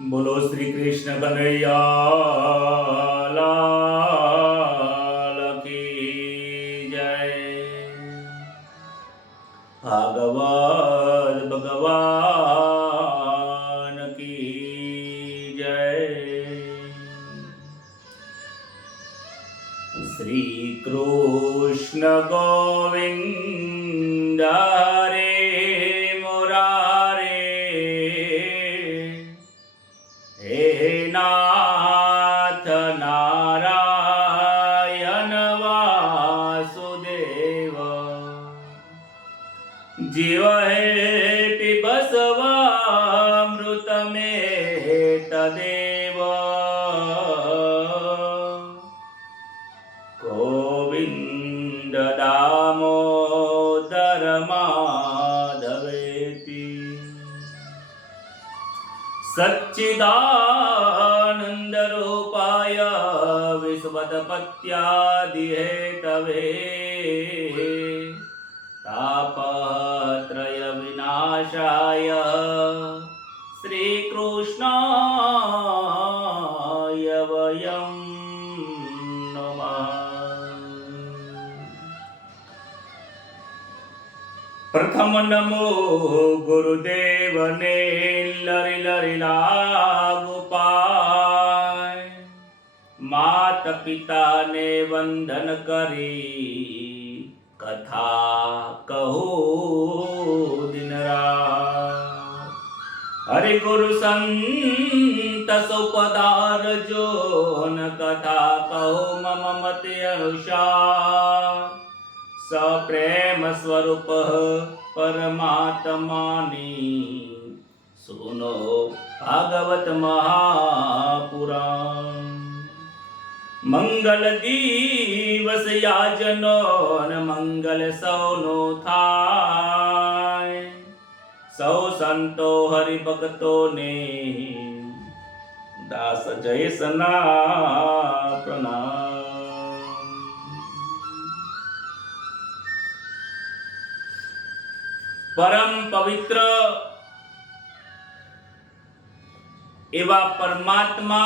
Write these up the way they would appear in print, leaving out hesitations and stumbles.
बोलो श्री कृष्ण कन्हैया लाल की जय। भागवत भगवान की जय। श्री कृष्ण गोविंद हरे मुरारे, हे नाथ नारायण वासुदेव, जीव हे बसवामृत में तदेव, गोविंद दामोदर माधवेति, सच्चिदानंद रूपाय विश्वोत्पत्त्यादिहेतवे, तापत्रय विनाशाय श्रीकृष्णाय वयं नमः। प्रथम नमो गुरुदेव ने लरि लरि लागू पाय, मात पिता ने वंदन करी, कथा कहो दिन रात। हरि गुरु संत सुपदार जो न कथा कहो मम मति अनुसार, सप्रेम स्वरूप परमात्मानी, सुनो भागवत महापुराण। मंगल दिवस याजनो न मंगल सौनो थाय, सौ संतो हरि भक्तो ने दास जय सना प्रणाम। परम पवित्र एवा परमात्मा,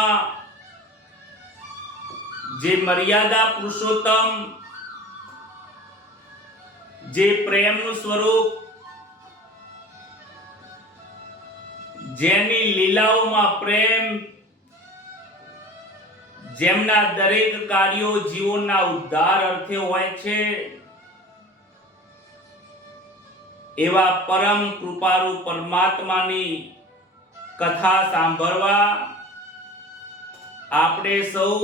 जे मर्यादा पुरुषोत्तम, जे प्रेमનું સ્વરૂપ, જેની લીલાઓમાં પ્રેમ, જેમના દરેક કાર્યો જીવોના ઉદ્ધાર અર્થે હોય છે, એવા પરમ કૃપાળુ પરમાત્માની કથા સાંભળવા આપણે સૌ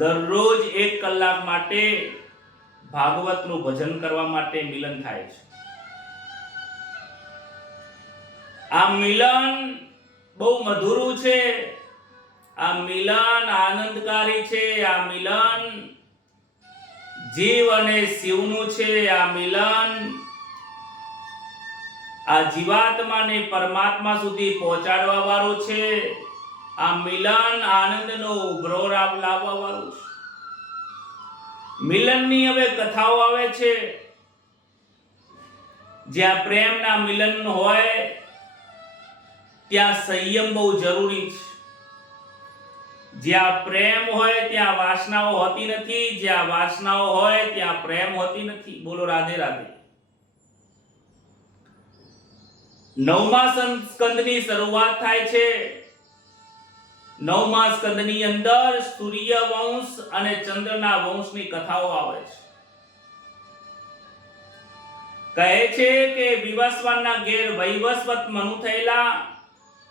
દરરોજ 1 કલાક માટે ભાગવતનું ભજન કરવા માટે મિલન થાય છે। આ મિલન બહુ મધુરું છે, આ મિલન આનંદકારી છે, આ મિલન જીવ અને શિવનું છે, આ મિલન આ જીવાત્માને પરમાત્મા સુધી પહોંચાડવા વાળું છે, આ મિલન આનંદનો ઉભરો લાવવા વાળું છે। મિલનની હવે કથાઓ આવે છે, જ્યાં પ્રેમના મિલન હોય ત્યાં સંયમ બહુ જરૂરી છે। જ્યાં પ્રેમ હોય ત્યાં વાસનાઓ હોતી નથી, જ્યાં વાસનાઓ હોય ત્યાં પ્રેમ હોતી નથી। બોલો રાધે રાધે। 9મા સ્કંદની શરૂઆત થાય છે। 9મા સ્કંદની અંદર સૂર્ય વંશ અને ચંદ્રના વંશની કથાઓ આવે છે। કહે છે કે વિવસ્વાનના ઘેર વૈવસ્વત મનુ થયેલા,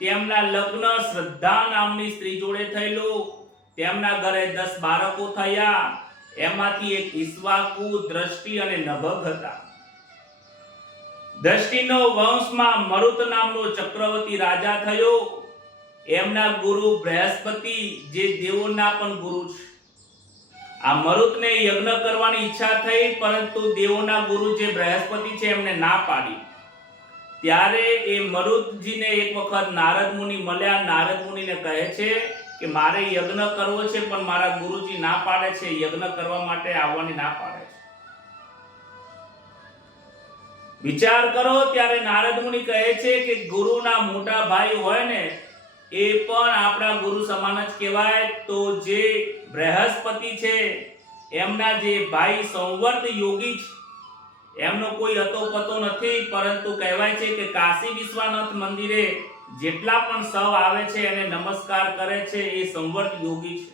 તેમના લગ્ન શ્રદ્ધા નામની સ્ત્રી જોડે થયેલું, તેમના ઘરે 10 બાળકો થયા, એમાંથી એક ઈશ્વાકુ, દ્રષ્ટિ અને નભગ હતા। દ્રષ્ટિનો વંશમાં મરુત નામનો ચક્રવર્તી રાજા થયો। એમના ગુરુ બૃહસ્પતિ, જે દેવોના પણ ગુરુ છે। આ મરુતને યજ્ઞ કરવાની ઈચ્છા થઈ, પરંતુ દેવોના ગુરુ જે બૃહસ્પતિ છે એમને ના પાડી। ત્યારે એ મરુતજીને એક વખત નારદ મુનિ મળ્યા। નારદ મુનિને કહે છે કે મારે યજ્ઞ કરવો છે, પણ મારા ગુરુજી ના પાડે છે, યજ્ઞ કરવા માટે આવવાની ના પાડે છે। વિચાર કરો ત્યારે નારદ મુનિ કહે છે કે ગુરુના મોટા ભાઈ હોય ને એ પણ આપણા ગુરુ સમાન જ કહેવાય. તો જે બૃહસ્પતિ છે એમના જે ભાઈ સંવર્ત યોગી છે, એમનો કોઈ અતોપતો નથી, પરંતુ કહેવાય છે કે કાશી વિશ્વનાથ મંદિરે જેટલા પણ સૌ આવે છે એને નમસ્કાર કરે છે એ સંવર્ત યોગી છે.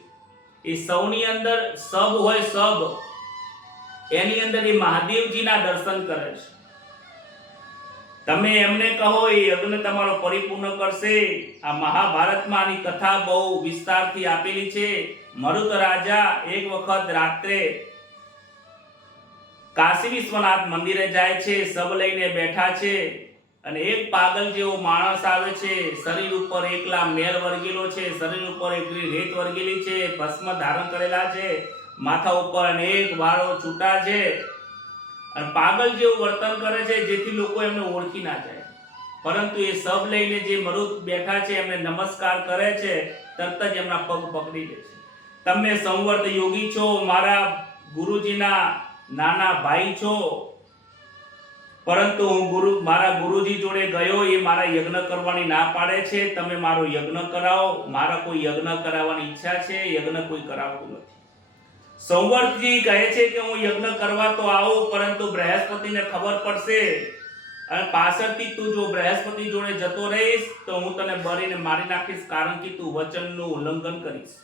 એ સૌની અંદર સબ હોય, સબ એની અંદર એ મહાદેવજીના દર્શન કરે છે. તમે એમને કહો એ યજ્ઞ તમારો પરિપૂર્ણ કરશે. આ મહાભારતમાં આની કથા બહુ વિસ્તારથી આપેલી છે. મરુત રાજા એક વખત રાત્રે કાશી વિશ્વનાથ મંદિરે જાય છે, સબ લઈને બેઠા છે, અને એક પાગલ જેવો માણસ આવે છે. શરીર ઉપર એકલા મેલ વર્ગેલો છે, શરીર ઉપર એકલી રેત વર્ગેલી છે, ભસ્મ ધારણ કરેલા છે, માથા ઉપર અનેક વાળો છૂટા છે, અને પાગલ જેવું વર્તન કરે છે જેથી લોકો એમને ઓળખી ના જાય. પરંતુ એ સબ લઈને જે મરુત બેઠા છે એમને નમસ્કાર કરે છે, તરત જ એમના પગ પકડી લે છે. તમે સંવર્ત યોગી છો, મારા ગુરુજીના નાના ભાઈ છો, પરંતુ હું મારા ગુરુજી જોડે ગયો, એ મારા યજ્ઞ કરવાની ના પાડે છે. તમે મારો યજ્ઞ કરાવો. મારા કોઈ યજ્ઞ કરાવવાની ઈચ્છા છે, યજ્ઞ કોઈ કરાવતું નથી. સંવર્તજી કહે છે કે હું યજ્ઞ કરવા તો આવું, પરંતુ બૃહસ્પતિને ખબર પડશે, અને પાછળથી તું જો બૃહસ્પતિ જોડે જતો રહીશ તો હું તને બળીને મારી નાખીશ, કારણ કે તું વચનનું ઉલ્લંઘન કરીશ.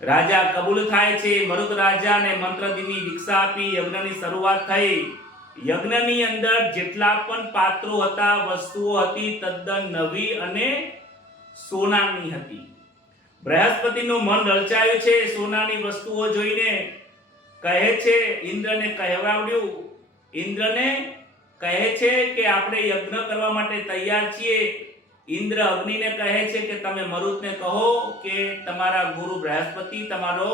રાજા કબૂલ થાય છે. મરુત રાજાને મંત્રદીની દીક્ષા આપી યજ્ઞની શરૂઆત થઈ. યજ્ઞની અંદર જેટલા પણ પાત્રો હતા, વસ્તુઓ હતી, તદ્દન નવી અને સોનાની હતી. બૃહસ્પતિનું મન રલચાયું છે સોનાની વસ્તુઓ જોઈને. કહે છે, ઇન્દ્રને કહેવડાવ્યું. ઇન્દ્રને કહે છે કે આપણે યજ્ઞ કરવા માટે તૈયાર છીએ. ઇન્દ્ર અગ્નિને કહે છે કે તમે મરુતને કહો કે તમારા ગુરુ બૃહસ્પતિ તમારો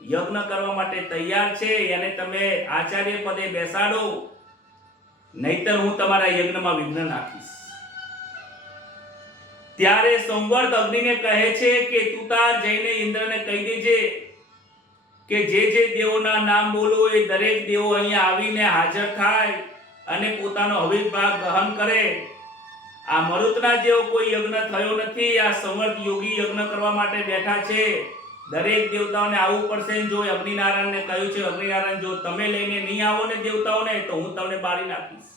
યજ્ઞ કરવા માટે તૈયાર છે, એને તમે આચાર્ય પદે બેસાડો, નહીતર હું તમારા યજ્ઞમાં વિઘ્ન નાખીશ. ત્યારે સંવર્ત અગ્નિને કહે છે કે તું તાર જઈને ઇન્દ્રને કહી દેજે કે જે દેવોના નામ બોલો એ દરેક દેવો અહીંયા આવીને હાજર થાય અને પોતાનો અવિર્ભાવ ગ્રહણ કરે. આ મરુતના જેવો કોઈ યજ્ઞ થયો નથી. આ સંવર્ત યોગી યજ્ઞ કરવા માટે બેઠા છે. દરેક દેવતાઓને આવવું પડશે. જો અગ્નિનારાયણને કહ્યું છે, અગ્નિનારાયણ જો તમે લઈને નહીં આવો ને દેવતાઓને તો હું તમને બાળી નાખીશ.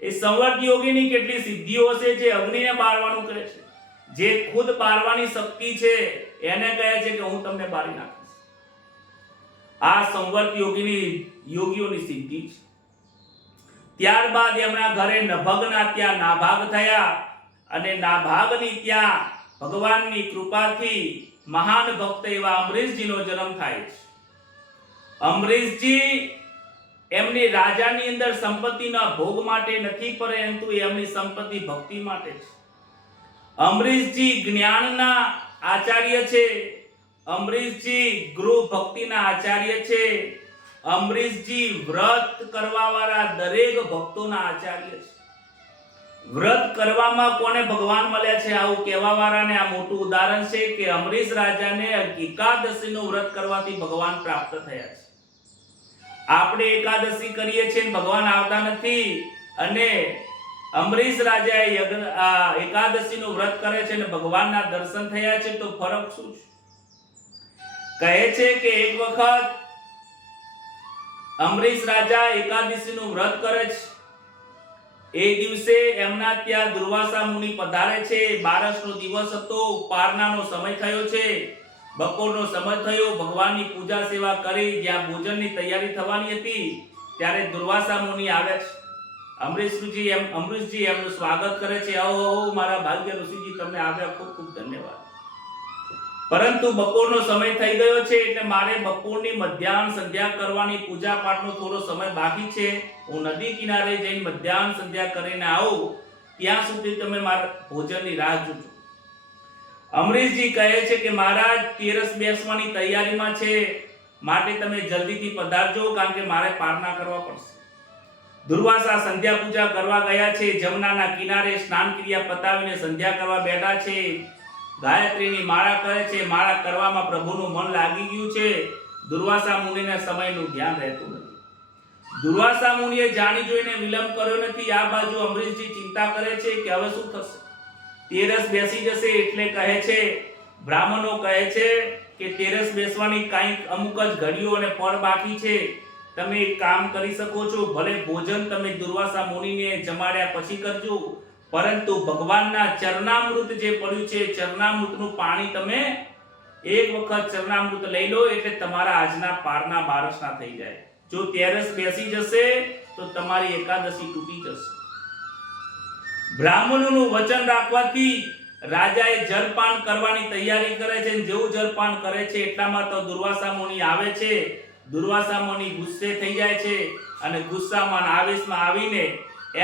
એ સંવર્ત યોગીની કેટલી સિદ્ધિઓ હશે જે અગ્નિને બાળવાનું કહે છે. જે ખુદ બાળવાની શક્તિ છે એને કહે છે કે હું તમને બાળી નાખીશ. આ સંવર્ત યોગીઓની સિદ્ધિ છે. ત્યારબાદ એમના ઘરે નભગના ત્યાં નાભાગ થયા, અને નાભાગની ત્યાં ભગવાનની કૃપાથી મહાન ભક્ત એવા અમરીશજીનો જન્મ થાય છે. અમરીશજી એમની રાજાની અંદર સંપત્તિના ભોગ માટે નથી, પરંતુ એમની સંપત્તિ ભક્તિ માટે છે. અમરીશજી જ્ઞાનના આચાર્ય છે. અમરીશજી ગૃહ ભક્તિના આચાર્ય છે. અમરીશજી વ્રત કરવા વાળા દરેક ભક્તોના આચાર્ય છે. વ્રત કરવામાં કોને ભગવાન મળ્યા છે આવું કહેવા વાળાને આ મોટું ઉદાહરણ છે કે અમરીશ રાજાને એકાદશીનું વ્રત કરવાથી ભગવાન પ્રાપ્ત થયા છે. આપણે એકાદશી કરીએ છીએ ને ભગવાન આવતા નથી, અને અમરીશ રાજાએ એકાદશીનું વ્રત કરે છે અને ભગવાનના દર્શન થયા છે. તો ફરક શું છે? કહે છે કે એક વખત અમરીશ રાજા એકાદશીનું વ્રત કરે છે. એ દિવસે એમના ત્યાં દુર્વાસા મુનિ પધારે છે. 12નો દિવસ હતો, પારનાનો સમય થયો છે, બપોરનો સમય થયો. ભગવાનની પૂજા સેવા કરી જ્યાં ભોજનની તૈયારી થવાની હતી ત્યારે દુર્વાસા મુનિ આવે છે. અમરીશજી એમનું સ્વાગત કરે છે. આવો મારા ભાગ્ય ઋષિજી, તમને આવ્યા ખૂબ ખૂબ ધન્યવાદ. પરંતુ બપોરનો સમય થઈ ગયો છે, એટલે મારે બપોરની મધ્યાહન સંધ્યા કરવાની પૂજા પાઠનો થોડો સમય બાકી છે. હું નદી કિનારે જઈને મધ્યાહન સંધ્યા કરીને આવું, ત્યાં સુધી તમે મારા ભોજનની રાહ જોજો. અમરીશજી કહે છે કે મહારાજ તેરસ બેસવાની તૈયારીમાં છે, માટે તમે જલ્દીથી પધારજો, કારણ કે મારે પારણા કરવા પડશે. દુર્વાસા સંધ્યા પૂજા કરવા ગયા છે. જમનાના કિનારે સ્નાન ક્રિયા પતાવીને સંધ્યા કરવા બેઠા છે. ગાયત્રીની માળા કરે છે. માળા કરવામાં પ્રભુનું મન લાગી ગયું છે. દુર્વાસા મુનિને સમયનું ધ્યાન રહેતું નથી. દુર્વાસા મુનિએ જાણી જોઈને વિલંબ કર્યો નથી. આ બાજુ અમરીશજી ચિંતા કરે છે કે હવે શું થશે. તેરસ બેસી જશે એટલે કહે છે, બ્રાહ્મણો કહે છે કે તેરસ બેસવાની કાંઈક અમુક જ ઘડીઓ અને પળ બાકી છે, તમે એક કામ કરી શકો છો, ભલે ભોજન તમે દુર્વાસા મુનિને જમાડ્યા પછી કરજો, પરંતુ ભગવાનના ચરણામૃત જે પડ્યું છે, ચરણામૃતનું પાણી તમે એક વખત ચરણામૃત લઈ લો એટલે તમારા આજના પારના બારસના થઈ જાય. જો તેરસ બેસી જશે તો તમારી એકાદશી તૂટી જશે. બ્રાહ્મણોનું વચન રાખવાથી રાજાએ જલપાન કરવાની તૈયારી કરે છે. જેવું જલપાન કરે છે એટલામાં તો દુર્વાસા મુનિ આવે છે. દુર્વાસા મુનિ ગુસ્સે થઈ જાય છે અને ગુસ્સામાં આવેશમાં આવીને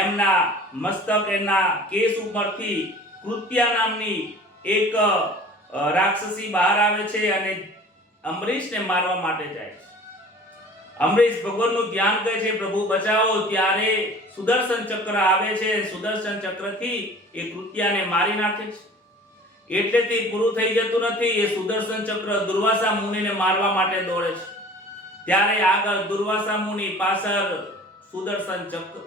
એમના મસ્તક એના કેસ ઉપરથી કૃત્યા નામની એક રાક્ષસી બહાર આવે છે અને અમરીશને મારવા માટે જાય છે. અમરીશ ભગવાનનું ધ્યાન કરે છે, પ્રભુ બચાવો. ત્યારે સુદર્શન ચક્ર આવે છે. સુદર્શન ચક્રથી એ કૃત્યાને મારી નાખે છે. એટલેથી પૂરું થઈ જતું નથી. એ સુદર્શન ચક્ર દુર્વાસા મુનિને મારવા માટે દોડે છે. ત્યારે આગળ દુર્વાસા મુનિ, પાછળ સુદર્શન ચક્ર.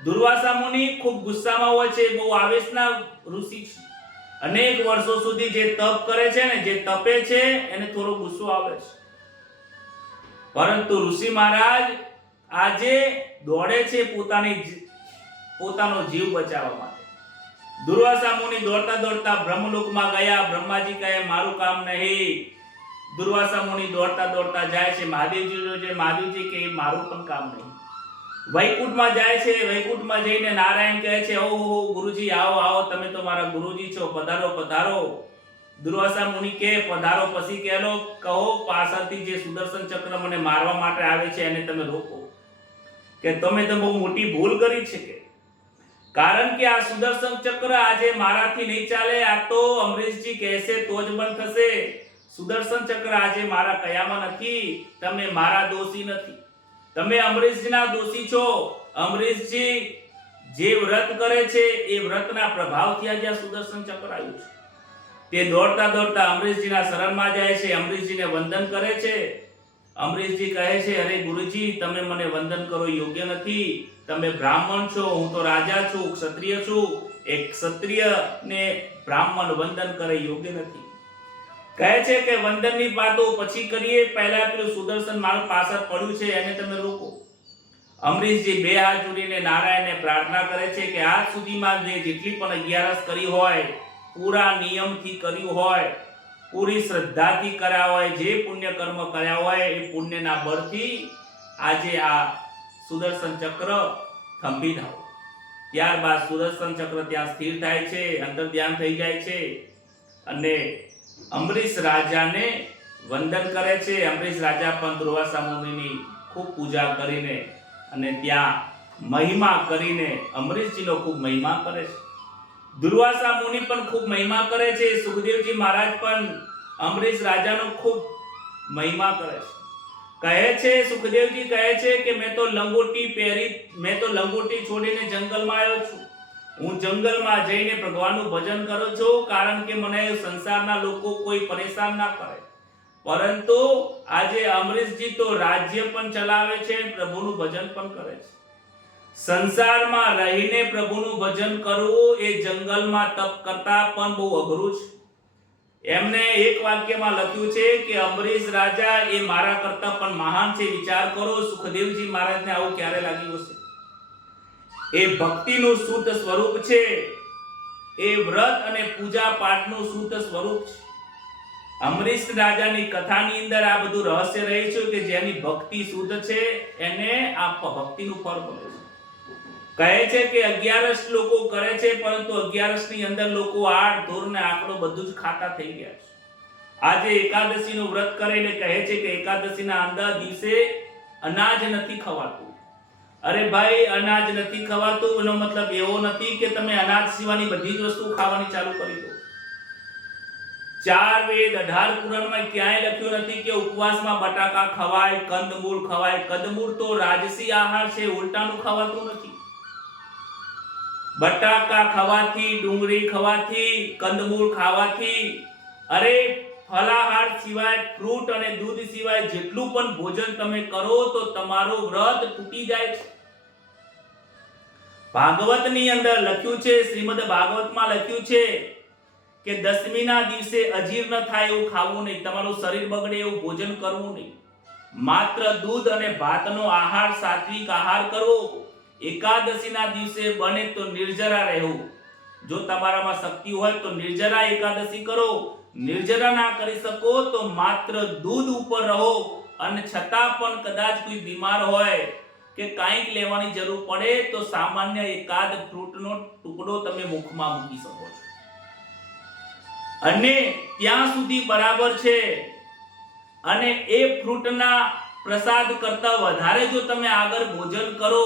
દુર્વાસા મુનિ ખૂબ ગુસ્સામાં હોય છે, બહુ આવેશના ઋષિ છે. અનેક વર્ષો સુધી જે તપ કરે છે ને, જે તપે છે એને થોડો ગુસ્સો આવે છે. પરંતુ ઋષિ મહારાજ આજે દોડે છે પોતાનો જીવ બચાવવા માટે. દુર્વાસા મુનિ દોડતા દોડતા બ્રહ્મલોકમાં ગયા. બ્રહ્માજી કહે મારું કામ નહીં. દુર્વાસા મુનિ દોડતા દોડતા જાય છે મહાદેવજી જોડે. મહાદેવજી કહે મારું પણ કામ નહીં. વૈકુંઠમાં જાય છે. વૈકુંઠમાં જઈને નારાયણ કહે છે, ઓહો ગુરુજી આવો આવો, તમે તો મારા ગુરુજી છો, પધારો પધારો. દુર્વાસા મુનિ કે પધારો પછી કહો પાછળથી જે સુદર્શન ચક્ર મને મારવા માટે આવે છે એને તમે રોકો, કે તમે તો બહુ મોટી ભૂલ કરી છે. કે કારણ કે આ સુદર્શન ચક્ર આજે મારાથી નહીં ચાલે. આ તો અમરીશજી કહેશે તો જ બંધ થશે. સુદર્શન ચક્ર આજે મારા કયામાં નથી. તમે મારા દોષી નથી, તમે અમરીશજીના દોષી છો. અમરીશજી જે વ્રત કરે છે એ વ્રતના પ્રભાવથી આજે આ સુદર્શન ચક્ર આવ્યું છે. તે દોડતા દોડતા અમરીશજીના શરણમાં જાય છે. અમરીશજીને વંદન કરે છે. અમરીશજી કહે છે, અરે ગુરુજી તમે મને વંદન કરો યોગ્ય નથી. તમે બ્રાહ્મણ છો, હું તો રાજા છું, ક્ષત્રિય છું. એક ક્ષત્રિયને બ્રાહ્મણ વંદન કરે યોગ્ય નથી. કહે છે કે વંદનની વાતો પછી કરીએ, પહેલા પેલું સુદર્શન મારું પાછળ પડ્યું છે એને તમે રોકો. અમરીશજી બે હાથ જોડીને નારાયણને પ્રાર્થના કરે છે કે આજ સુધીમાં જેટલી પણ 11 કરી હોય, પૂરા નિયમથી કર્યું હોય, પૂરી શ્રદ્ધાથી કર્યા હોય, જે પુણ્ય કર્મ કર્યા હોય એ પુણ્યના બળથી આજે આ સુદર્શન ચક્ર થંભી થાવ. ત્યારબાદ સુદર્શન ચક્ર ત્યાં સ્થિર થાય છે, અંદર ધ્યાન થઈ જાય છે અને અમરીશ રાજાને વંદન કરે છે. અમરીશ રાજા પણ દુર્વાસા મુનિની ખૂબ પૂજા કરીને અને ત્યાં મહિમા કરીને અમરીશજીનો ખૂબ મહિમા કરે છે. દુર્વાસા મુનિ પણ ખૂબ મહિમા કરે છે. સુખદેવજી મહારાજ પણ અમરીશ રાજાનો ખૂબ મહિમા કરે છે. કહે છે સુખદેવજી કહે છે કે મેં તો લંગોટી છોડીને જંગલમાં આવ્યો છું. હું જંગલમાં જઈને ભગવાનનું ભજન કરું છું, કારણ કે મને સંસારના લોકો કોઈ પરેશાન ના કરે. પરંતુ આજે અમરીશજી તો રાજ્ય પણ ચલાવે છે, પ્રભુનું ભજન પણ કરે છે. સંસારમાં રહીને પ્રભુનું ભજન કરવું એ જંગલમાં તપ કરતા પણ બહુ અઘરું છે. એમને એક વાક્યમાં લખ્યું છે કે અમરીશ રાજા એ મારા કરતા પણ મહાન છે. વિચાર કરો સુખદેવજી મહારાજને આવું ક્યારે લાગ્યું હશે? એ ભક્તિનું શુદ્ધ સ્વરૂપ છે. એ વ્રત અને પૂજા પાઠનું શુદ્ધ સ્વરૂપ છે. અમરીશ રાજાની કથાની અંદર આ બધું રહસ્ય રહે છે કે જેની ભક્તિ શુદ્ધ છે એને આ ભક્તિનું ફળ મળે છે. કહે છે કે 11 લોકો કરે છે, પરંતુ 11 ની અંદર લોકો 8 ધૂર ને આંકડો બધું જ ખાતા થઈ ગયા છે. આજે એકાદશીનું વ્રત કરીને કહે છે કે એકાદશીના અંદર દિવસે અનાજ નથી ખવાતું. અરે ભાઈ, અનાજ નથી ખવાતું એનો મતલબ એવો નથી કે તમે અનાજ સિવાયની બધી જ વસ્તુ ખાવાની ચાલુ કરી દો. 4 વેદ 18 પુરાણમાં ક્યાંય લખ્યું નથી કે ઉપવાસમાં બટાકા ખવાય, કંદમૂળ ખવાય. કંદમૂળ તો રાજસી આહાર છે, ઉલટાનું ખવાતું નથી. બટાકા ખાવાથી, ડુંગળી ખાવાથી, કંદમૂળ ખાવાથી, અરે ફલાહાર સિવાય, ફ્રૂટ અને દૂધ સિવાય જેટલું પણ ભોજન તમે કરો તો તમારું વ્રત તૂટી જાય છે. ભાગવતની અંદર લખ્યું છે, શ્રીમદ ભાગવતમાં લખ્યું છે કે દસમીના દિવસે અજીર ન થાય એવું ખાવું નહીં, તમારું શરીર બગડે એવું ભોજન કરવું નહીં, માત્ર દૂધ અને ભાતનો આહાર, સાત્વિક આહાર કરવો. એકાદશીના દિવસે બને તો નિર્જરા રહેવું. જો તમારામાં શક્તિ હોય તો નિર્જરા એકાદશી કરો, નિર્જરા ના કરી શકો તો માત્ર દૂધ ઉપર રહો. અને છતાં પણ કદાચ કોઈ બીમાર હોય કે કાંઈક લેવાની જરૂર પડે તો સામાન્ય એકાદ ફ્રૂટનો ટુકડો તમે મુખમાં મૂકી શકો છો, અને ત્યાં સુધી બરાબર છે. અને એ ફ્રૂટના પ્રસાદ કરતા વધારે જો તમે આગળ ભોજન કરો,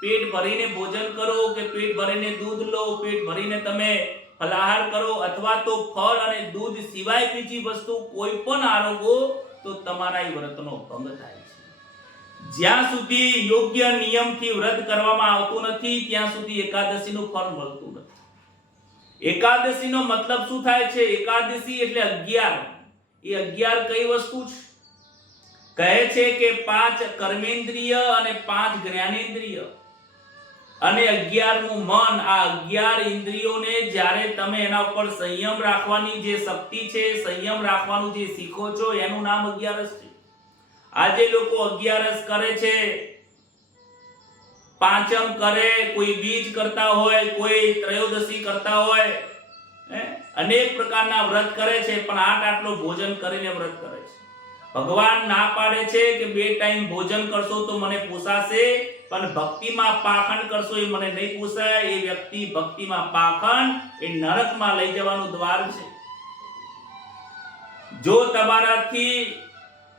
પેટ ભરીને ભોજન કરો કે પેટ ભરીને દૂધ લો, પેટ ભરીને તમે ફલાહાર કરો, અથવા તો ફળ અને દૂધ સિવાય બીજી વસ્તુ કોઈ પણ આરોગો તો તમારા એ વ્રતનો ભંગ થાય છે. જ્યાં સુધી યોગ્ય નિયમથી વ્રત કરવામાં આવતું નથી ત્યાં સુધી એકાદશીનું ફળ મળતું નથી. એકાદશીનો મતલબ શું થાય છે? એકાદશી એટલે 11. એ 11 કઈ વસ્તુ છે? કહે છે કે 5 કર્મેન્દ્રિય અને 5 જ્ઞાનેન્દ્રિય અને 11મું મન. આ 11 ઇન્દ્રિયોને જ્યારે તમે એના ઉપર સંયમ રાખવાની જે શક્તિ છે, સંયમ રાખવાનું જે શીખો છો, એનું નામ 11 છે. આજે લોકો 11 કરે છે, પાંચમ કરે, કોઈ બીજ કરતા હોય, કોઈ ત્રયોદશી કરતા હોય, અનેક પ્રકારના વ્રત કરે છે, પણ આટલો ભોજન કરીને વ્રત કરે છે. ભગવાન ના પાડે છે કે 2 ટાઈમ ભોજન કરશો તો મને પોસાશે, પણ ભક્તિમાં પાખંડ કરશો એ મને નહીં પોસાય. એ વ્યક્તિ ભક્તિમાં પાખંડ એ નરકમાં લઈ જવાનું દ્વાર છે. જો તમારાથી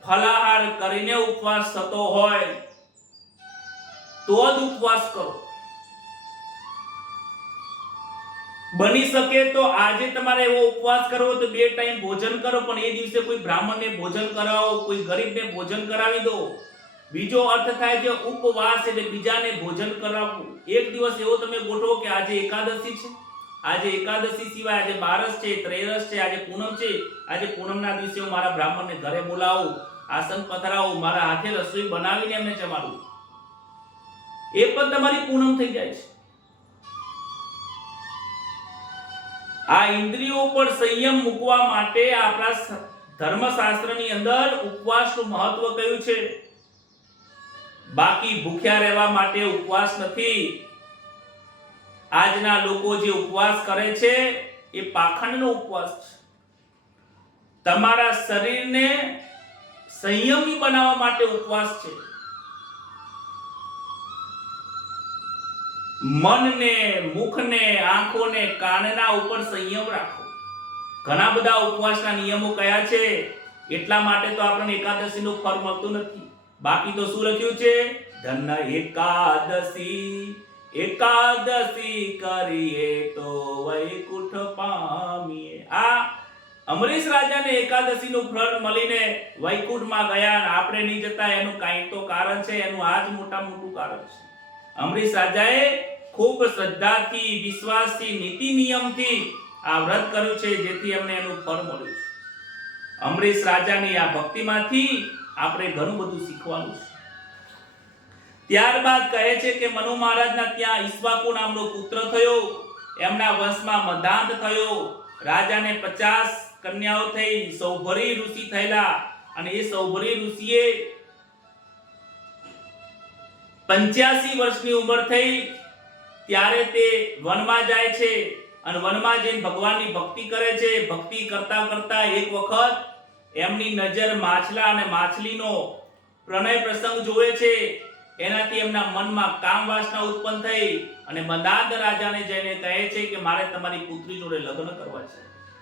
ફલાહાર કરીને ઉપવાસ થતો હોય તો જ ઉપવાસ કરો. બની શકે તો આજે તમારે એવો ઉપવાસ કરવો તો 2 ટાઈમ ભોજન કરો, પણ એ દિવસે કોઈ બ્રાહ્મણને ભોજન કરાવો, કોઈ ગરીબને ભોજન કરાવી દો. બીજો અર્થ થાય છે ઉપવાસ, એટલે બીજાને ભોજન કરાવવું. એક દિવસ એવો તમે ગોઠવો કે આજે એકાદશી છે, આજે એકાદશી સિવાય આજે બારસ છે, ત્રેરસ છે, આજે પૂનમ છે, આજે પૂનમના દિવસે હું મારા બ્રાહ્મણને ઘરે બોલાવું, આસન પથરાવું, મારા હાથે રસોઈ બનાવીને એમને જમાડું. એ પણ તમારી પૂનમ થઈ જાય છે. આ ઇન્દ્રિયો પર સંયમ મૂકવા માટે આપણા ધર્મશાસ્ત્રની અંદર ઉપવાસનું મહત્વ કયું છે. બાકી ભૂખ્યા રહેવા માટે ઉપવાસ નથી. આજના લોકો જે ઉપવાસ કરે છે એ પાખંડનો ઉપવાસ છે. તમારા શરીરને સંયમી બનાવવા માટે ઉપવાસ છે. મનને, મુખને, આંખોને, કાનના ઉપર સંયમ રાખો. ઘણા બધા ઉપવાસના નિયમો કયા છે, એટલા માટે તો આપણને એકાદશીનું ફળ મળતું નથી. બાકી તો શું લખ્યું છે? ધન એકાદશી, એકાદશી કરીએ તો વૈકુંઠ પામીએ. આ અમરીશ રાજાને એકાદશીનું ફળ મળીને વૈકુંઠમાં ગયા, આપણે નહીં જતા એનું કાંઈ તો કારણ છે. એનું આ જ મોટું કારણ છે. અમરીશ રાજાએ ખૂબ શ્રદ્ધાથી, વિશ્વાસથી, નીતિ નિયમથી આ વ્રત કર્યું છે, જેથી અમને એનું ફળ મળ્યું છે. અમરીશ રાજાની આ ભક્તિમાંથી આપણે ઘણું બધું શીખવાનું છે. ત્યારબાદ કહે છે કે મનુ મહારાજના ત્યાં ઈક્ષ્વાકુ નામનો પુત્ર થયો, એમના વંશમાં મદાંત થયો. રાજાને 50 કન્યાઓ થઈ, સૌભરી ઋષિ થયેલા, અને એ સૌભરી ઋષિએ 85 વર્ષની ઉંમર થઈ ત્યારે તે વનમાં જાય છે, અને વનમાં જઈને ભગવાનની ભક્તિ કરે છે. ભક્તિ કરતા કરતા એક વખત એમની નજર માછલા અને માછલીનો પ્રણય પ્રસંગ જોવે છે. એનાથી એમના મનમાં કામ વાસના ઉત્પન્ન થઈ, અને મદાંત રાજાને જઈને કહે છે કે મારે તમારી પુત્રી જોડે લગ્ન કરવા છે.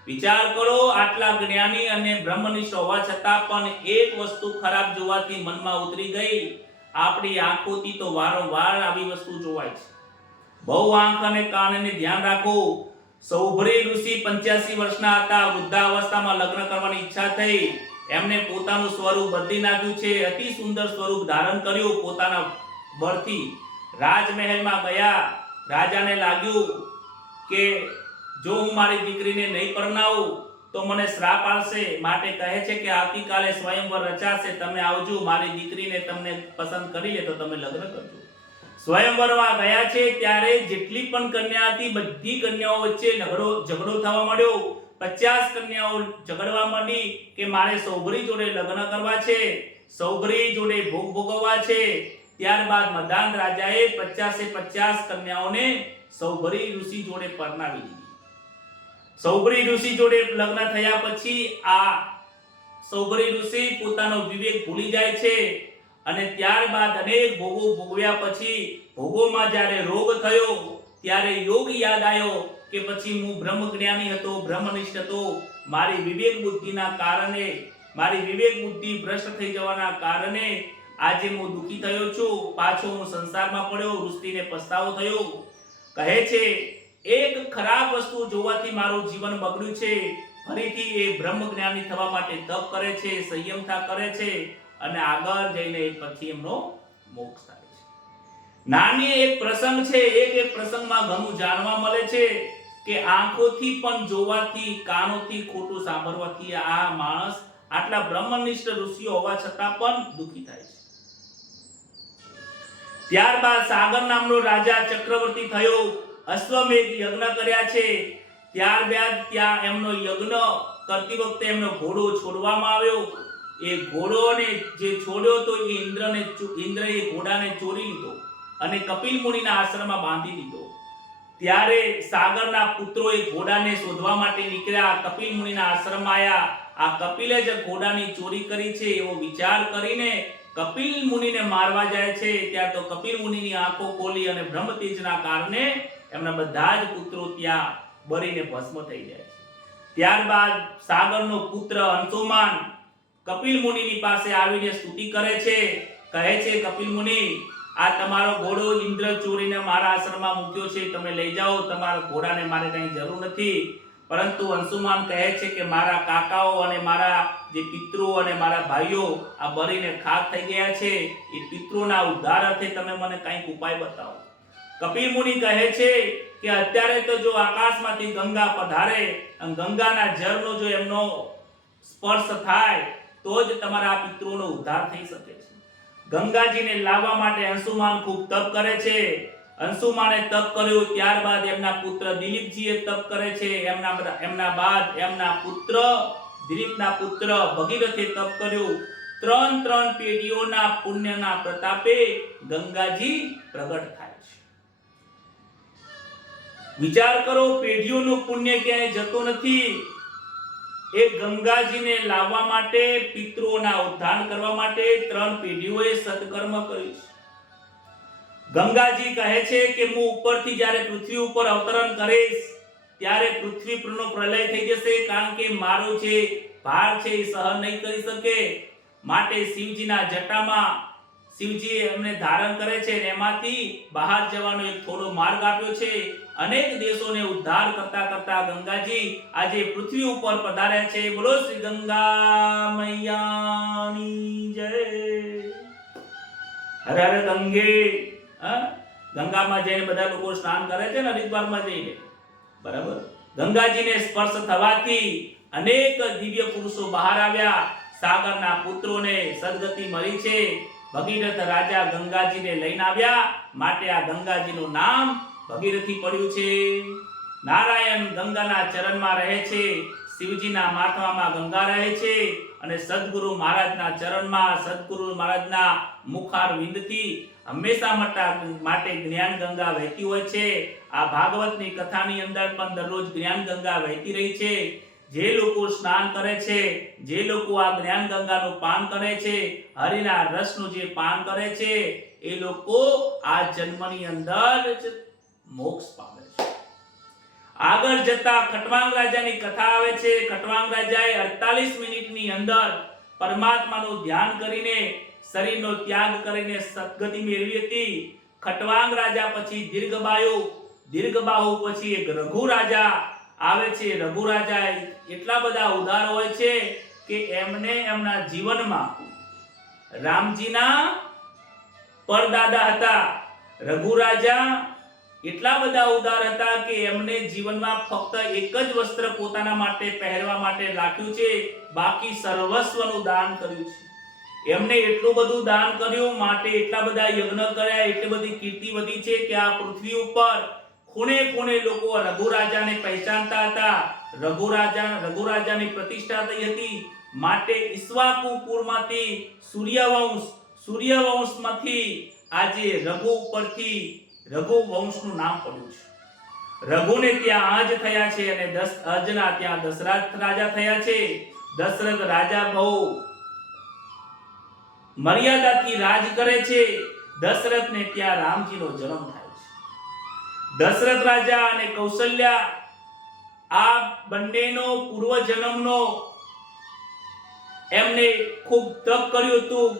વિચાર કરો, આટલા જ્ઞાની અને બ્રહ્મનિષ્ઠ હોવા છતાં પણ એક વસ્તુ ખરાબ જોવાથી મનમાં ઉતરી ગઈ. આપણી આંખોથી તો વારંવાર આવી વસ્તુ જોવાય છે. બહુ આંખ અને કાનને ધ્યાન રાખો. સૌભરી ઋષિ 85 વર્ષના હતા, વૃદ્ધાવસ્થામાં લગ્ન કરવાની ઈચ્છા થઈ. એમને પોતાનું સ્વરૂપ બદલી નાખ્યું છે, અતિ સુંદર સ્વરૂપ ધારણ કર્યું. પોતાના બળથી રાજમહેલમાં ગયા. રાજાને લાગ્યું કે જો હું મારી દીકરીને નહીં પરણાવું તો મને શ્રાપ આવશે, માટે કહે છે કે આવતીકાલે સ્વયંવર રચાશે, તમે આવજો, મારી દીકરીને તમને પસંદ કરી લે તો તમે લગ્ન કરજો. સ્વયંવરમાં ગયા છે ત્યારે જેટલી પણ કન્યા હતી બધી કન્યાઓ વચ્ચે ઝઘડો થવા માંડ્યો. 50 કન્યાઓ ઝઘડવા માંડી કે મારે સૌભરી જોડે લગ્ન કરવા છે, સૌભરી જોડે ભોગ ભોગવવા છે. ત્યારબાદ મદાન રાજાએ 50 કન્યાઓને સૌભરી ઋષિ જોડે પરણાવી દીધી. સૌભરી ઋષિ જોડે લગ્ન થયા પછી આ સૌભરી ઋષિ પોતાનો વિવેક ભૂલી જાય છે અને ત્યારબાદ અનેક ભોગો ભોગવ્યા પછી ભોગોમાં જ્યારે રોગ થયો ત્યારે યોગ યાદ આવ્યો કે પછી હું બ્રહ્મ જ્ઞાની હતો, બ્રહ્મનિષ્ઠ હતો. મારી વિવેક બુદ્ધિના કારણે, મારી વિવેક બુદ્ધિ ભ્રષ્ટ થઈ જવાના કારણે આજે હું દુખી થયો છું. પાછો હું સંસારમાં પડ્યો, વૃષ્ટિને પસ્તાવો થયો. કહે છે એક ખરાબ વસ્તુ જોવાથી મારું જીવન બગડ્યું છે. ફરીથી એ બ્રહ્મ જ્ઞાની થવા માટે તપ કરે છે, સંયમતા કરે છે અને આગળ જઈને પછી એમનો મોક્ષ થાય છે. નાની એક પ્રસંગ છે, એક પ્રસંગમાં ઘણું જાણવા મળે છે કે આંખોથી પણ જોવાથી, કાનોથી ખોટું સાંભળવાથી આ માણસ આટલા બ્રહ્મનિષ્ઠ ઋષિઓ હોવા છતાં પણ દુખી થાય છે. ત્યારબાદ સાગર નામનો રાજા ચક્રવર્તી થયો. અશ્વમેઘ યજ્ઞ કર્યા છે. ત્યારબાદ ત્યાં એમનો યજ્ઞ કરતી વખતે એમનો ઘોડો છોડવામાં આવ્યો. એ ઘોડોને જે છોડ્યો તો એ ઇન્દ્રએ ઘોડાને ચોરી લીધો અને કપિલ મુનિના આશ્રમમાં બાંધી દીધો. ત્યારે સાગરના પુત્રો એ ઘોડાને શોધવા માટે નીકળ્યા, કપિલ મુનિના આશ્રમમાં આવ્યા. આ કપિલે જ ઘોડાની ચોરી કરી છે એવો વિચાર કરીને કપિલ મુનિને મારવા જાય છે. ત્યાં તો કપિલ મુનિની આંખો ખોલી અને બ્રહ્મ તેજના કારણે એમના બધા જ પુત્રો ત્યાં બળીને ભસ્મ થઈ જાય છે. ત્યારબાદ સાગરનો પુત્ર અંશુમાન કપિલ મુનિની પાસે આવીને સ્તુતિ કરે છે. કહે છે કપિલ મુનિ, આ તમારો ઘોડો ઇન્દ્ર ચોરીને મારા આશ્રમમાં મૂક્યો છે, તમે લઈ જાઓ. તમારા ઘોડાને મારે કઈ જરૂર નથી. પરંતુ અંશુમાન કહે છે કે મારા કાકાઓ અને મારા જે પિતૃઓ અને મારા ભાઈઓ આ બળીને ખાક થઈ ગયા છે. એ પિતૃઓના ઉદ્ધાર અર્થે તમે મને કંઈક ઉપાય બતાવો. કપિલ મુનિ કહે છે કે અત્યારે તો જો આકાશમાંથી ગંગા પધારે અને ગંગાના જળનો જો એમનો સ્પર્શ થાય તો જ તમારા પિતૃઓનો ઉદ્ધાર થઈ શકે છે. ગંગાજીને લાવવા માટે અંશુમાન ખૂબ તપ કરે છે. અંશુમાને તપ કર્યું. ત્યારબાદ એમના પુત્ર દિલીપજીએ તપ કરે છે. એમના બાદ એમના પુત્ર દિલીપના પુત્ર ભગીરથે તપ કર્યું. 3 પેઢીઓના પુણ્યના પ્રતાપે ગંગાજી પ્રગટ થાય છે. વિચાર કરો, પેઢીઓનું પુણ્ય ક્યાંય જતું નથી. એ ગંગાજીને લાવવા માટે, પિતૃઓના ઉદ્ધાર કરવા માટે 3 પેઢીઓએ સત્કર્મ કર્યું છે. ગંગાજી કહે છે કે હું ઉપરથી જ્યારે પૃથ્વી ઉપર અવતરણ કરીશ ત્યારે પૃથ્વી પરનો પ્રલય થઈ જશે, કારણ કે મારો જે ભાર છે એ સહન નહીં કરી શકે. માટે શિવજીના જટામાં શિવજી એમને ધારણ કરે છે અને એમાંથી બહાર જવાનો એક થોડો માર્ગ આપ્યો છે. અનેક દેશોને ઉદ્ધાર કરતા કરતા ગંગાજી આજે પૃથ્વી ઉપર પધાર્યા છે. બોલો શ્રી ગંગા મૈયાની જય. હર હર ગંગે. ગંગામાં જઈને બધા લોકો સ્નાન કરે છે ને હરિદ્વારમાં જઈને, બરાબર. ગંગાજીને સ્પર્શ થવાથી અનેક દિવ્ય પુરુષો બહાર આવ્યા. સાગરના પુત્રોને સદગતિ મળી છે. ભગીરથ રાજા ગંગાજીને લઈને આવ્યા, માટે આ ગંગાજીનું નામ ભગીરથી પડ્યું છે. નારાયણ ગંગાના ચરણમાં રહે છે. શિવજીના માથામાં ગંગા રહે છે અને સદગુરુ મહારાજના ચરણમાં, સદગુરુ મહારાજના મુખારવિંદથી હંમેશા માટે જ્ઞાન ગંગા વહેતી હોય છે. આ ભાગવતની કથાની અંદર પણ દરરોજ જ્ઞાન ગંગા વહેતી રહી છે. જે લોકો સ્નાન કરે છે, જે લોકો આ જ્ઞાન ગંગાનું પાન કરે છે, હરિના રસનું જે પાન કરે છે, એ લોકો આ જન્મની અંદર જ મોક્ષ પામે છે. આગળ જતા ખટવાંગ રાજાની કથા આવે છે. ખટવાંગ રાજાએ 48 મિનિટની અંદર પરમાત્માનું ધ્યાન કરીને શરીરનો ત્યાગ કરીને સદગતિ મેળવી હતી. ખટવાંગ રાજા પછી દીર્ઘબાહુ પછી એક રઘુ રાજા આવે છે. રઘુ રાજા એટલા બધા ઉદાર હોય છે કે એમને એમના જીવનમાં રામજીના પરદાદા હતા. રઘુ રાજા એટલા બધા ઉદાર હતા કે એમને જીવનમાં ફક્ત એક જ વસ્ત્ર પોતાના માટે પહેરવા માટે રાખ્યું છે, બાકી સર્વસ્વનું દાન કર્યું છે. એમને એટલું બધું દાન કર્યું, માટે એટલા બધા યજ્ઞ કર્યા, એટલી બધી કીર્તિ વધી છે કે આ પૃથ્વી ઉપર ખૂણે ખૂણે લોકો રઘુરાજાને પહેચાનતા હતા. રઘુરાજાની પ્રતિષ્ઠા થઈ હતી. માટે ઈક્ષ્વાકુ કુળમાંથી સૂર્યવંશમાંથી આજે રઘુ ઉપરથી રઘુ વંશનું નામ પડ્યું છે. રઘુને ત્યાં આજ થયા છે અને અજના ત્યાં દશરથ રાજા થયા છે. દશરથ રાજા બહુ મર્યાદાથી રાજ કરે છે. દશરથને ત્યાં રામજીનો જન્મ થાય છે. દશરથ રાજા અને કૌશલ્યા આ બંનેનો પૂર્વજન્મનો એમને ખૂબ તપ કર્યું હતું.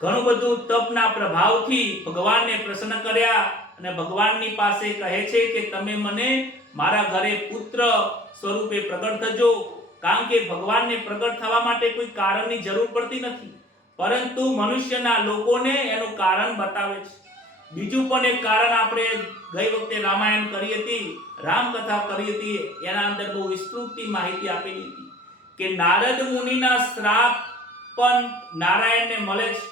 ઘણું બધું તપના પ્રભાવથી ભગવાનને પ્રસન્ન કર્યા અને ભગવાનની પાસે કહે છે કે તમે મને મારા ઘરે પુત્ર સ્વરૂપે પ્રગટ થજો. કારણ કે ભગવાનને પ્રગટ થવા માટે કોઈ કારણની જરૂર પડતી નથી, પરંતુ મનુષ્યના લોકોને એનું કારણ બતાવે છે. બીજું પણ એક કારણ આપણે ગઈ વખતે રામાયણ કરી હતી, રામકથા કરી હતી, એના અંદર બહુ વિસ્તૃત માહિતી આપેલી હતી કે નારદ મુનિના શ્રાપ પણ નારાયણને મળે છે.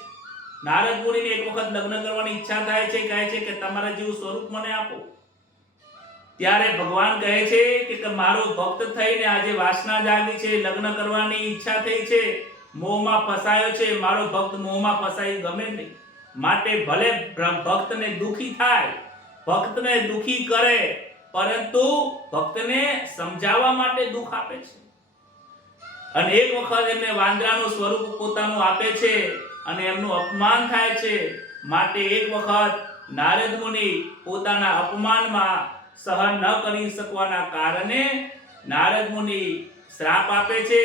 નારદ મુનિને એક વખત લગ્ન કરવાની ઈચ્છા થાય છે, કહે છે કે તમારા જેવું સ્વરૂપ મને આપો. ત્યારે ભગવાન કહે છે કે મારો ભક્ત થઈને આજે વાસના જાગી છે, લગ્ન કરવાની ઈચ્છા થઈ છે, મોહમાં ફસાયો છે. મારો ભક્ત મોહમાં ફસાઈ ગમે નહીં, માટે ભલે ભક્તને દુખી થાય, ભક્તને દુખી કરે, પરંતુ ભક્તને સમજાવવા માટે દુખ આપે છે. અને એક વખત એમને વાંદરાનું સ્વરૂપ પોતાનું આપે છે અને એમનું અપમાન થાય છે. માટે એક વખત નારદ મુનિ પોતાના અપમાનમાં સહન ન કરી શકવાના કારણે નારદ મુનિ શ્રાપ આપે છે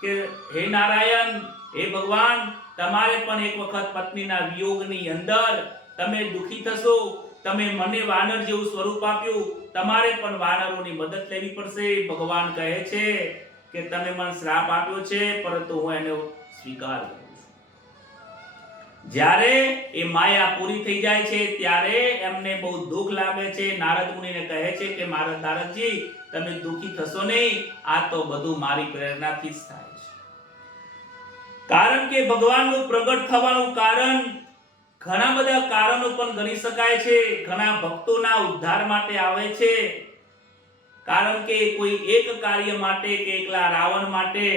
કે હે નારાયણ, હે ભગવાન, તમારે પણ એક વખત પત્નીના વિયોગની અંદર તમે દુખી થશો. તમે મને વાનર જેવું સ્વરૂપ આપ્યું, તમારે પણ વાનરોની મદદ લેવી પડશે. ભગવાન કહે છે કે તમે મને શ્રાપ આપ્યો છે, પરંતુ હું એનો સ્વીકાર કરું છું. જ્યારે એ માયા પૂરી થઈ જાય છે ત્યારે એમને બહુ દુઃખ લાગે છે. નારદ મુનિને કહે છે કે નારદજી, તમે દુઃખી થશો નહીં, આ તો બધું મારી પ્રેરણાથી જ થાય છે. કારણ કે ભગવાનનું પ્રગટ થવાનું કારણ ઘણા બધા કારણો પણ ગણી શકાય છે. ઘણા ભક્તોના ઉદ્ધાર માટે આવે છે. કારણ કે કોઈ એક કાર્ય માટે કે એકલા રાવણ માટે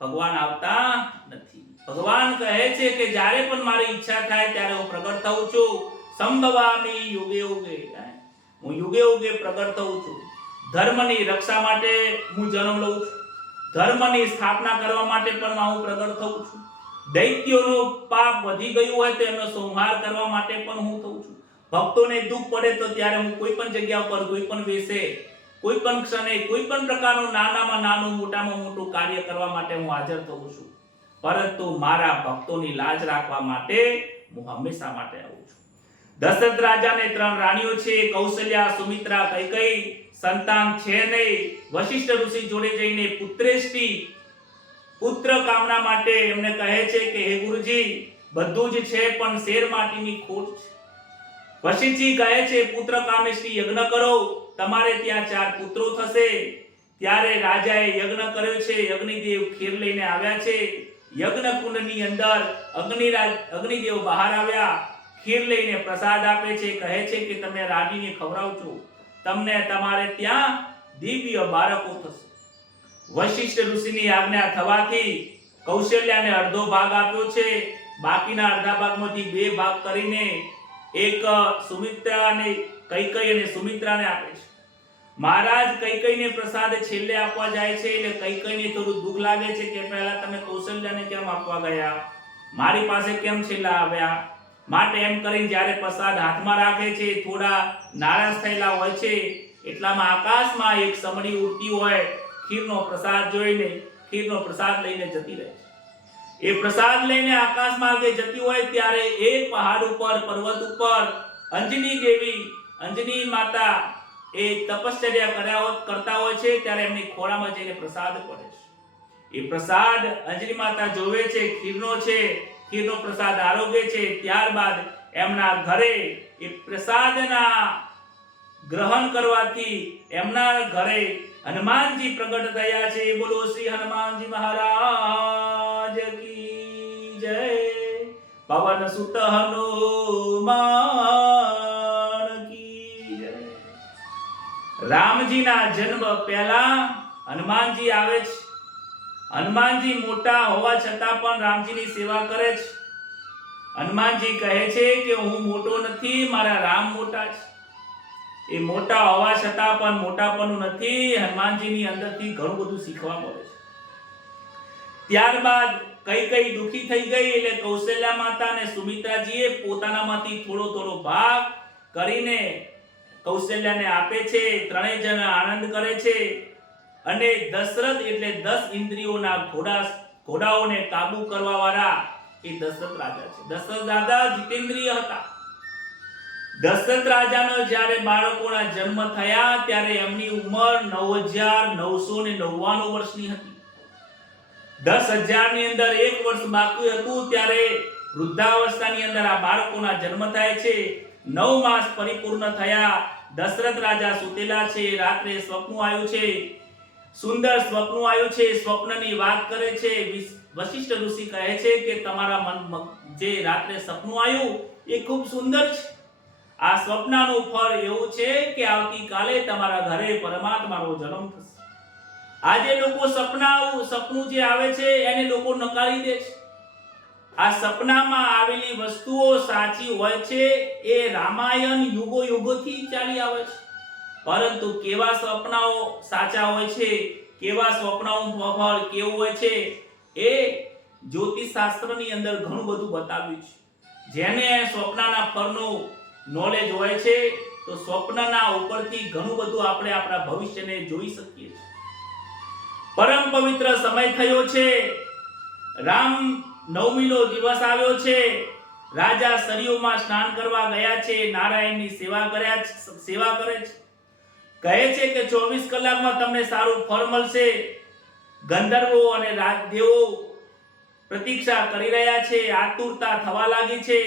ભગવાન આવતા નથી. ભગવાન કહે છે કે જ્યારે પણ મારી ઈચ્છા થાય ત્યારે હું પ્રગટ થઉં છું. સંભવામિ યુગે યુગે, હું યુગે યુગે પ્રગટ થઉં છું. ધર્મની રક્ષા માટે હું જન્મ લઉં છું. ધર્મની સ્થાપના કરવા માટે પણ હું પ્રગટ થઉં છું. દૈત્યોનું પાપ વધી ગયું હોય તો એનો સંહાર કરવા માટે પણ હું થઉં છું. ભક્તોને દુઃખ પડે તો ત્યારે હું કોઈ પણ જગ્યા પર, કોઈ પણ વેશે, કોઈ પણ ક્ષણે, કોઈ પણ પ્રકારનું નાનામાં નાનું, મોટામાં મોટું કાર્ય કરવા માટે હું હાજર થઉં છું. પરંતુ મારા ભક્તોની લાજ રાખવા માટે હું હંમેશા માટે આવું છું. દશરથ રાજાને 3 રાણીઓ છે, કૌશલ્યા, સુમિત્રા, કૈકેયી. સંતાન છે નહીં. વશિષ્ઠ ઋષિ જોડે જઈને પુત્ર કામના માટે એમને કહે છે કે હે ગુરુજી, બધું જ છે પણ શેર માટીની ખોટ છે. વશિષ્ઠજી કહે છે પુત્ર કામેષ્ટિ યજ્ઞ કરો, તમારે ત્યાં 4 પુત્રો થશે. ત્યારે રાજાએ યજ્ઞ કર્યો છે. અગ્નિદેવ ખીર લઈને આવ્યા છે. યજ્ઞ કુંડની અંદર અગ્નિદેવ બહાર આવ્યા, ખીર લઈને પ્રસાદ આપે છે. કહે છે કે તમે રાણીને ખવડાવજો, તમને તમારે ત્યાં દિવ્ય બાળકો થશે. વશિષ્ઠ ઋષિની આજ્ઞા થવાથી કૌશલ્યાને અડધો ભાગ આપ્યો છે. બાકીના અડધા ભાગમાંથી 2 ભાગ કરીને એક સુમિત્રાને, કૈકેયી અને સુમિત્રાને આપે છે. મહારાજ કૈકેયીને પ્રસાદ છેલ્લે આપવા જાય છે એટલે કૈકેયીને થોડું દુઃખ લાગે છે કે પહેલા તમે કૌશલ્યાને કેમ આપવા ગયા, મારી પાસે કેમ છેલ્લા આવ્યા. માટે એમ કરીને જ્યારે પ્રસાદ હાથમાં રાખે છે, થોડા નારાજ થયેલા હોય છે. એટલામાં આકાશમાં એક સમડી ઉડતી હોય, ખીરનો પ્રસાદ જોઈને ખીરનો પ્રસાદ લઈને જતી રહે છે. એ પ્રસાદ લઈને આકાશમાં આગળ જતી હોય ત્યારે એક પહાડ ઉપર, પર્વત ઉપર અંજની દેવી, અંજની માતા એ તપશ્ચર્યા કરતા હોય છે. ત્યારે એમની ખોળામાં જઈને પ્રસાદ પડે છે. એ પ્રસાદ અંજની માતા જોવે છે, ખીરનો છે. ખીરનો પ્રસાદ આરોગે છે. ત્યારબાદ એમના ઘરે એ પ્રસાદના ગ્રહણ કરવાથી એમના ઘરે હનુમાનજી પ્રગટ થયા છે. બોલો શ્રી હનુમાનજી મહારાજ કી જય. જય, પવન સુત હનુમાન કી જય. રામજીના જન્મ પહેલા હનુમાનજી આવે છે. હનુમાનજી મોટા હોવા છતાં પણ રામજીની સેવા કરે છે. હનુમાનજી કહે છે કે હું મોટો નથી, મારા રામ મોટા છે. એ મોટા હોવા છતાં પણ મોટાપણું નથી. હનુમાનજીની અંદરથી ઘણું બધું શીખવા મળે છે. ત્યારબાદ કઈ દુખી થઈ ગઈ એટલે કૌશલ્યા માતા અને સુમિત્રાજીએ પોતાનામાંથી થોડો ભાગ કરીને કૌશલ્યાને આપે છે. ત્રણેય જણ આનંદ કરે છે અને દશરથ એટલે 10 ઇન્દ્રિયોના ઘોડાઓને કાબુ કરવા વાળા એ દશરથ રાજા છે. દશરથ રાજા જીતેન્દ્રિય હતા. દશરથ રાજાનો જ્યારે બાળકોના જન્મ થયા ત્યારે એમની ઉંમર 9999 વર્ષની હતી. 10,000 ની અંદર 1 વર્ષ બાકી હતું ત્યારે વૃદ્ધાવસ્થાની અંદર આ બાળકોના જન્મ થાય છે. 9 માસ પરિપૂર્ણ થયા. દશરથ રાજા સુતેલા છે. રાત્રે સ્વપ્ન આવ્યું છે. સુંદર સ્વપ્ન આવ્યું છે. સ્વપ્નની વાત કરે છે. વશિષ્ઠ ઋષિ કહે છે કે તમારા મન જે રાત્રે સપનું આવ્યું એ ખૂબ સુંદર છે. આ સ્વપ્નનું ફળ એવું છે કે આવતીકાલે તમારા ઘરે પરમાત્માનો જન્મ થશે. આજે લોકો સપનું જે આવે છે એને લોકો નકારી દે છે. આ સપનામાં આવેલી વસ્તુઓ સાચી હોય છે. એ રામાયણ યુગોથી ચાલી આવે છે. પરંતુ કેવા સપનાઓ સાચા હોય છે, કેવા સ્વપ્નનું ફળ કેવું હોય છે એ જ્યોતિષ શાસ્ત્રની અંદર ઘણું બધું બતાવ્યું છે. જેને સ્વપ્નના ફળનું નોલેજ હોય છે તો સ્વપ્નના ઉપરથી ઘણું બધું આપણે આપણા ભવિષ્યને જોઈ શકીએ છીએ. પરમ પવિત્ર સમય થયો છે. રામ નવમીનો દિવસ આવ્યો છે. રાજા સરયુમાં સ્નાન કરવા ગયા છે. નારાયણની સેવા કરે છે. કહે છે કે 24 કલાકમાં તમને સારું ફળ મળશે. ગંધર્વો અને રાજદેવો પ્રતીક્ષા કરી રહ્યા છે. આતુરતા થવા લાગી છે.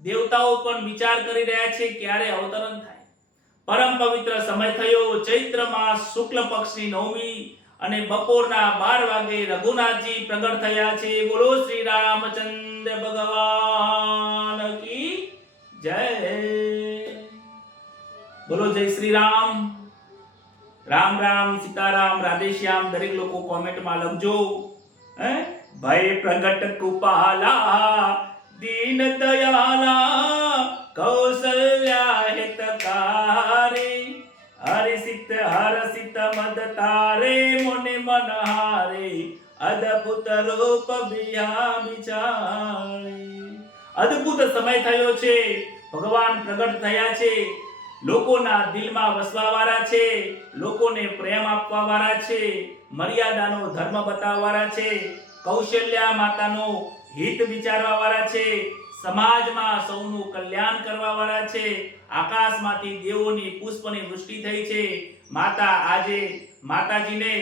દેવતાઓ પણ વિચાર કરી રહ્યા છે ક્યારે અવતરણ થાય. પરમ પવિત્ર સમય થયો. ચૈત્ર માસ શુક્લ પક્ષની નવમી અને બપોરના 12 વાગે રઘુનાથજી પ્રગટ થયા છે. બોલો શ્રી રામચંદ્ર ભગવાન કી જય. બોલો જય શ્રી રામ. રામ રામ, સીતારામ, રાધેશ્યામ દરેક લોકો કોમેન્ટમાં લખજો. ભય પ્રગટ કૃપાલા દીન દયાલા કૌશલ્યા હિતકારી હરિસિત હરસિત મદ તારે મુનિ મનહારે અદ્ભુત રૂપ બિચારી. અદ્ભુત સમય થયો છે. ભગવાન પ્રગટ થયા છે. લોકોના દિલમાં વસવા વાળા છે. લોકોને પ્રેમ આપવા વાળા છે. મર્યાદાનો ધર્મ બતાવવા વાળા છે. કૌશલ્યા માતાનો હિત વિચારવા વાળા છે. સમાજમાં સૌનું કલ્યાણ કરવા વાળા છે. આકાશમાંથી દેવોની પુષ્પની વૃષ્ટિ થઈ છે. માતાજીને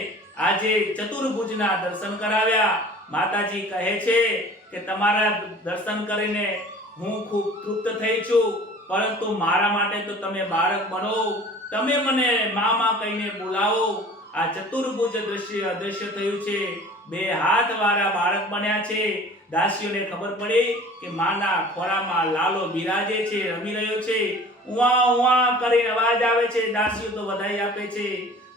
આજે ચતુર્ભુજના દર્શન કરાવ્યા. માતાજી કહે છે કે તમારા દર્શન કરીને હું ખૂબ તૃપ્ત થઈ છું, પરંતુ મારા માટે તો તમે બાળક બનો. તમે મને મામા કહીને બોલાવો. આ ચતુર્ભુજ દ્રશ્ય અદ્રશ્ય થયું છે. 2 હાથ વાળા બાળક બન્યા છે. દાસીઓને ખબર પડી કે માના ખોરામાં લાલો બિરાજે છે, રમી રહ્યો છે. ઉવા ઉવા કરીને અવાજ આવે છે. દાસીઓ તો વધાઈ આપે છે.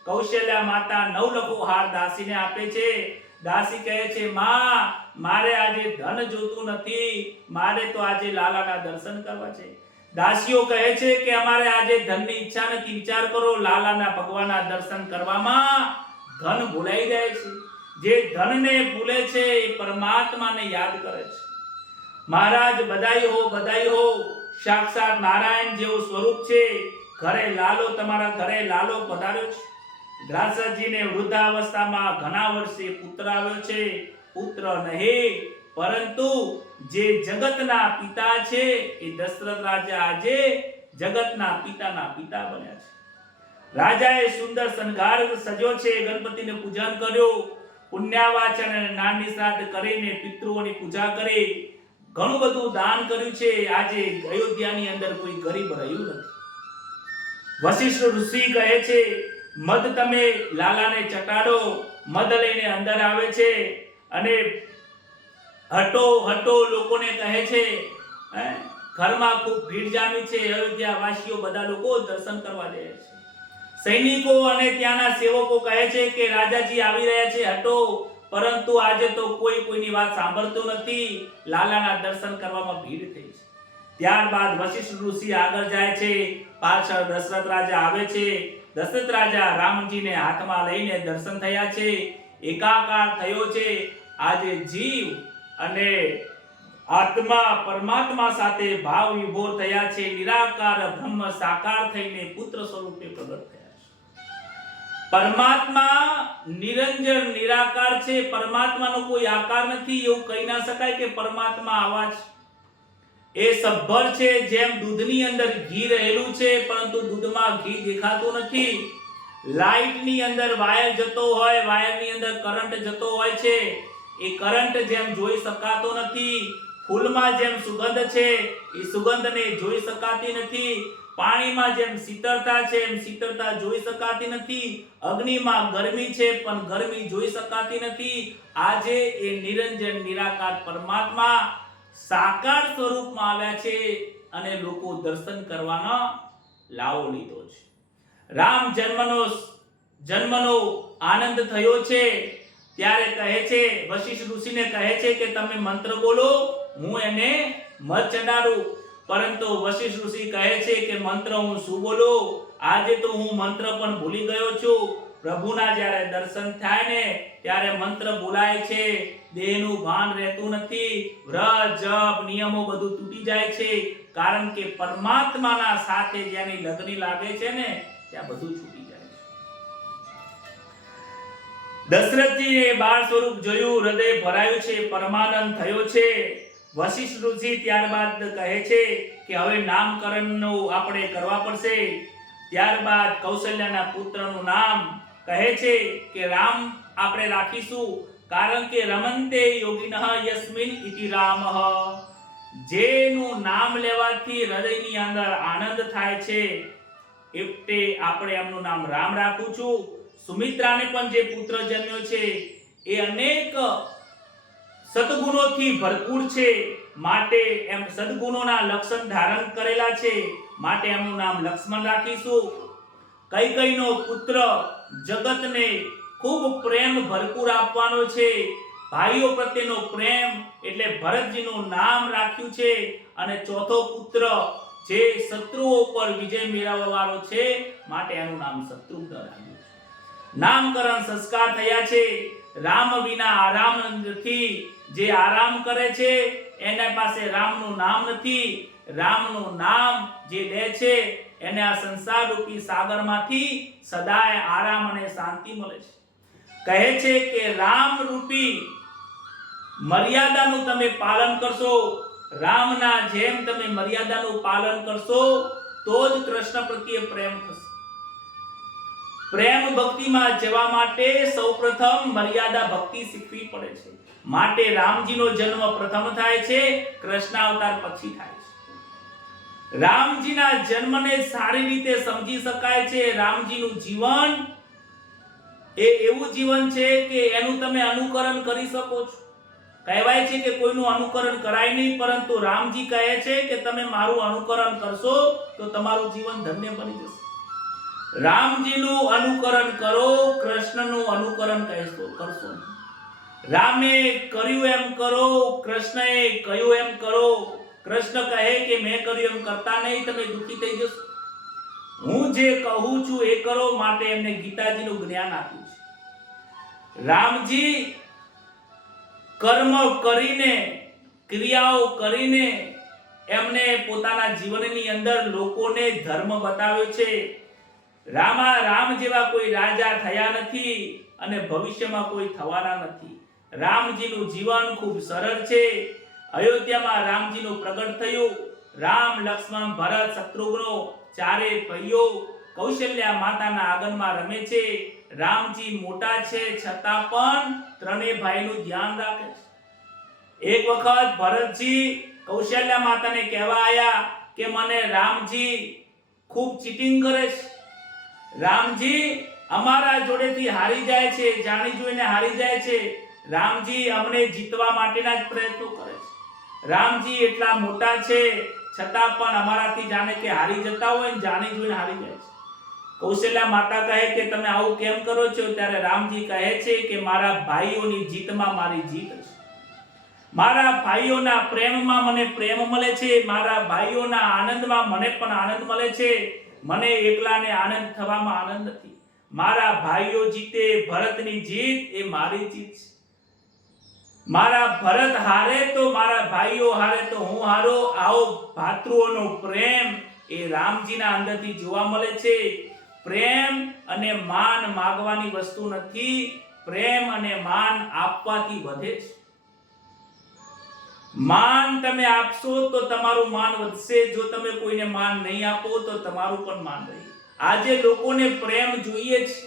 કૌશલ્યા માતા 9 લખો હાર દાસીને આપે છે. દાસી કહે છે, માં મારે આજે ધન જોતું નથી, મારે તો આજે લાલાના દર્શન કરવા છે. દાસીઓ કહે છે કે અમારે આજે ધનની ઈચ્છા નથી. વિચાર કરો, લાલાના ભગવાનના દર્શન કરવામાં ધન ભૂલાઈ જાય છે. જે ધનને ભૂલે છે એ પરમાત્માને યાદ કરે છે. મહારાજ બધાઈ હો. સાક્ષાત નારાયણ જેવું સ્વરૂપ છે. તમારા ઘરે લાલો પધાર્યો છે. દ્રાસજીને વૃદ્ધાવસ્થામાં ઘણા વર્ષે પુત્ર આવ્યો છે. પુત્ર નહીં પરંતુ જે જગતના પિતા છે એ દશરથ રાજા આજે જગતના પિતાના પિતા બન્યા છે. રાજાએ સુંદર શણગાર સજ્યો છે. ગણપતિને પૂજન કર્યું. પુણ્યવાચન અને નાની શ્રાદ્ધ કરીને પિતૃઓની પૂજા કરી. ઘણું બધું દાન કર્યું છે. આજે અયોધ્યાની અંદર કોઈ ગરીબ રહ્યું નથી. વશિષ્ઠ ઋષિ કહે છે, મધ તમે લાલાને ચટાડો. મધ લઈને અંદર આવે છે અને હટો હટો લોકોને કહે છે. હે, ઘરમાં ખૂબ ભીડ જામી છે. અયોધ્યા વાસીઓ બધા લોકો દર્શન કરવા જાય છે. સૈનિકો અને ત્યાંના સેવકો કહે છે કે રાજાજી આવી રહ્યા છે, હટો. પરંતુ આજે તો કોઈ કોઈની વાત સાંભળતું નથી. લાલાના દર્શન કરવામાં ભીડ થઈ છે. ત્યારબાદ વશિષ્ઠ ઋષિ આગળ જાય છે, પાછળ દશરથ રાજા આવે છે. દશરથ રાજા રામજીને હાથમાં લઈને દર્શન થયા છે. એકાકાર થયો છે. આજે જીવ અને આત્મા પરમાત્મા સાથે ભાવ વિભોર થયા છે. નિરાકાર બ્રહ્મ સાકાર થઈને પુત્ર સ્વરૂપે પ્રગટ થયા છે. પરમાત્મા નિરંજન નિરાકાર છે. પરમાત્માનો કોઈ આકાર નથી એવું કહી ના શકાય કે પરમાત્મા આવા છે. એ સભર છે. જેમ દૂધની અંદર ઘી રહેલું છે પરંતુ દૂધમાં ઘી દેખાતું નથી. લાઈટની અંદર વાયર જતો હોય, વાયરની અંદર કરંટ જતો હોય છે. એ કરંટ જેમ જોઈ શકાતો નથી. ફૂલમાં જેમ સુગંધ છે એ સુગંધને જોઈ શકાતી નથી. પાણીમાં જેમ શીતળતા છે એમ શીતળતા જોઈ શકાતી નથી. અગ્નિમાં ગરમી છે પણ ગરમી જોઈ શકાતી નથી. આજે એ નિરંજન નિરાકાર પરમાત્મા સાકાર સ્વરૂપમાં આવ્યા છે અને લોકો દર્શન કરવાનો લાવો લીધો છે. રામ જન્મનો આનંદ થયો છે. ત્યારે કહે છે, વશિષ્ઠ ઋષિને કહે છે કે તમે મંત્ર બોલો, હું એને મત ચડાડું. પરંતુ વશિષ્ઠ ઋષિ કહે છે કે મંત્ર હું શું બોલું? આજે તો હું મંત્ર પણ ભૂલી ગયો છું. પ્રભુના જ્યારે દર્શન થાય ને ત્યારે મંત્ર બોલાય છે, દેહનું ભાન રહેતું નથી. વ્રત જપ નિયમો બધું તૂટી જાય છે. કારણ કે પરમાત્માના સાથે જ્યાંની લગની લાગે છે ને ત્યાં બધું છૂટી જાય છે. દશરથજીએ બાળ સ્વરૂપ જોયું, હૃદય ભરાયું છે, પરમાનંદ થયો છે. વશિષ્ઠ ઋષિ ત્યારબાદ કહે છે કે હવે નામકરણનું આપણે કરવા પડશે. ત્યારબાદ કૌશલ્યાના પુત્રનું નામ કહે છે કે રામ આપણે રાખીશું, કારણ કે રમંતે યોગિનઃ યસ્મિન ઇતિ રામઃ. જેનું નામ લેવાથી હૃદયની અંદર આનંદ થાય છે એટલે આપણે એમનું નામ રામ રાખું છું. સુમિત્રાને પણ જે પુત્ર જન્મ્યો છે એ અનેક સદગુણોથી ભરપૂર છે, માટે એમ સદગુણોના લક્ષણ ધારણ કરેલા છે, માટે એમનું નામ લક્ષ્મણ રાખીશું. કૈકેયીનો પુત્ર જગતને ખૂબ પ્રેમ ભરપૂર આપવાનો છે. ભાઈઓ પ્રત્યેનો પ્રેમ એટલે ભરતજીનું નામ રાખ્યું છે. અને ચોથો પુત્ર જે શત્રુઓ પર વિજય મેળવવાનો છે માટે એનું નામ શત્રુઘ્ન રાખ્યું છે. નામકરણ સંસ્કાર થયા છે. રામ વિના આરામ નથી. જે આરામ કરે છે એના પાસે રામનું નામ નથી. રામનું નામ જે લે છે એને આ સંસાર રૂપી સાગરમાંથી સદાય આરામ અને શાંતિ મળે છે. કહે છે કે રામ રૂપી મર્યાદાનું તમે પાલન કરશો, રામના જેમ તમે મર્યાદાનું પાલન કરશો તો જ કૃષ્ણ પ્રત્યે પ્રેમ થશે. પ્રેમ ભક્તિમાં જવા માટે સૌપ્રથમ મર્યાદા ભક્તિ શીખવી પડે છે. માટે રામજીનો જન્મ પ્રથમ થાય છે, કૃષ્ણ અવતાર પછી થાય છે. રામજીના જન્મને સારી રીતે સમજી શકાય છે. રામજીનું જીવન એ એવું જીવન છે કે એનું તમે અનુકરણ કરી શકો છો. કહેવાય છે કે કોઈનું અનુકરણ કરાય નહીં, પરંતુ રામજી કહે છે કે તમે મારું અનુકરણ કરશો તો તમારું જીવન ધન્ય બની જશે. રામજીનું અનુકરણ કરો, કૃષ્ણનું અનુકરણ કરશો. રામે કર્યું એમ કરો, કૃષ્ણએ કહ્યું એમ કરો. કૃષ્ણ કહે કે મેં કર્યું એમ કરતા નહીં, તમે દુઃખી થઈ જશો. હું જે કહું છું એ કરો, માટે એમને ગીતાજીનું જ્ઞાન આપ્યું છે. રામજી કર્મ કરીને, ક્રિયાઓ કરીને એમને પોતાના જીવનની અંદર લોકોને ધર્મ બતાવ્યો છે. રામ જેવા કોઈ રાજા થયા નથી અને ભવિષ્યમાં કોઈ થવાના નથી. રામજીનું જીવન ખૂબ સરળ છે. અયોધ્યામાં રામજીનું પ્રગટ થયું. રામ, લક્ષ્મણ, ભરત, શત્રુઘ્નો ચારે ભાઈઓ કૌશલ્યા માતાના આંગણમાં રમે છે. રામજી મોટા છે છતાં પણ ત્રણેય ભાઈનું ધ્યાન રાખે છે. એક વખત ભરતજી કૌશલ્યા માતાને કહેવા આવ્યા કે મને રામજી ખૂબ ચીટિંગ કરે છે. રામજી અમારા જોડેથી હારી જાય છે, જાણી જોઈને હારી જાય છે. રામજી અમને જીતવા માટેના જ પ્રયત્નો કરે છે. રામજી એટલા મોટા છે છતાં પણ અમારાથી જાણે કે હારી જતા હોય ને જાણી જોઈને હારી જાય છે. કૌશલ્યા માતા કહે કે તમે આવું કેમ કરો છો? ત્યારે રામજી કહે છે કે મારા ભાઈઓની જીતમાં મારી જીત છે. મારા ભાઈઓના પ્રેમમાં મને પ્રેમ મળે છે, મારા ભાઈઓના આનંદમાં મને પણ આનંદ મળે છે. મને એકલાને આનંદ થવામાં આનંદ નથી. મારા ભાઈઓ જીતે, ભરતની જીત એ મારી જીત છે. મારા ભરત હારે તો મારા ભાઈઓ હારે તો હું હારો. આવો ભાતૃઓનો પ્રેમ એ રામજીના અંદરથી જોવા મળે છે. પ્રેમ અને માન માંગવાની વસ્તુ નથી, પ્રેમ અને માન આપવાથી વધે છે. માન તમે આપશો તો તમારું માન વધશે, જો તમે કોઈને માન નહીં આપો તો તમારું પણ માન રહે. આજે લોકોને પ્રેમ જોઈએ છે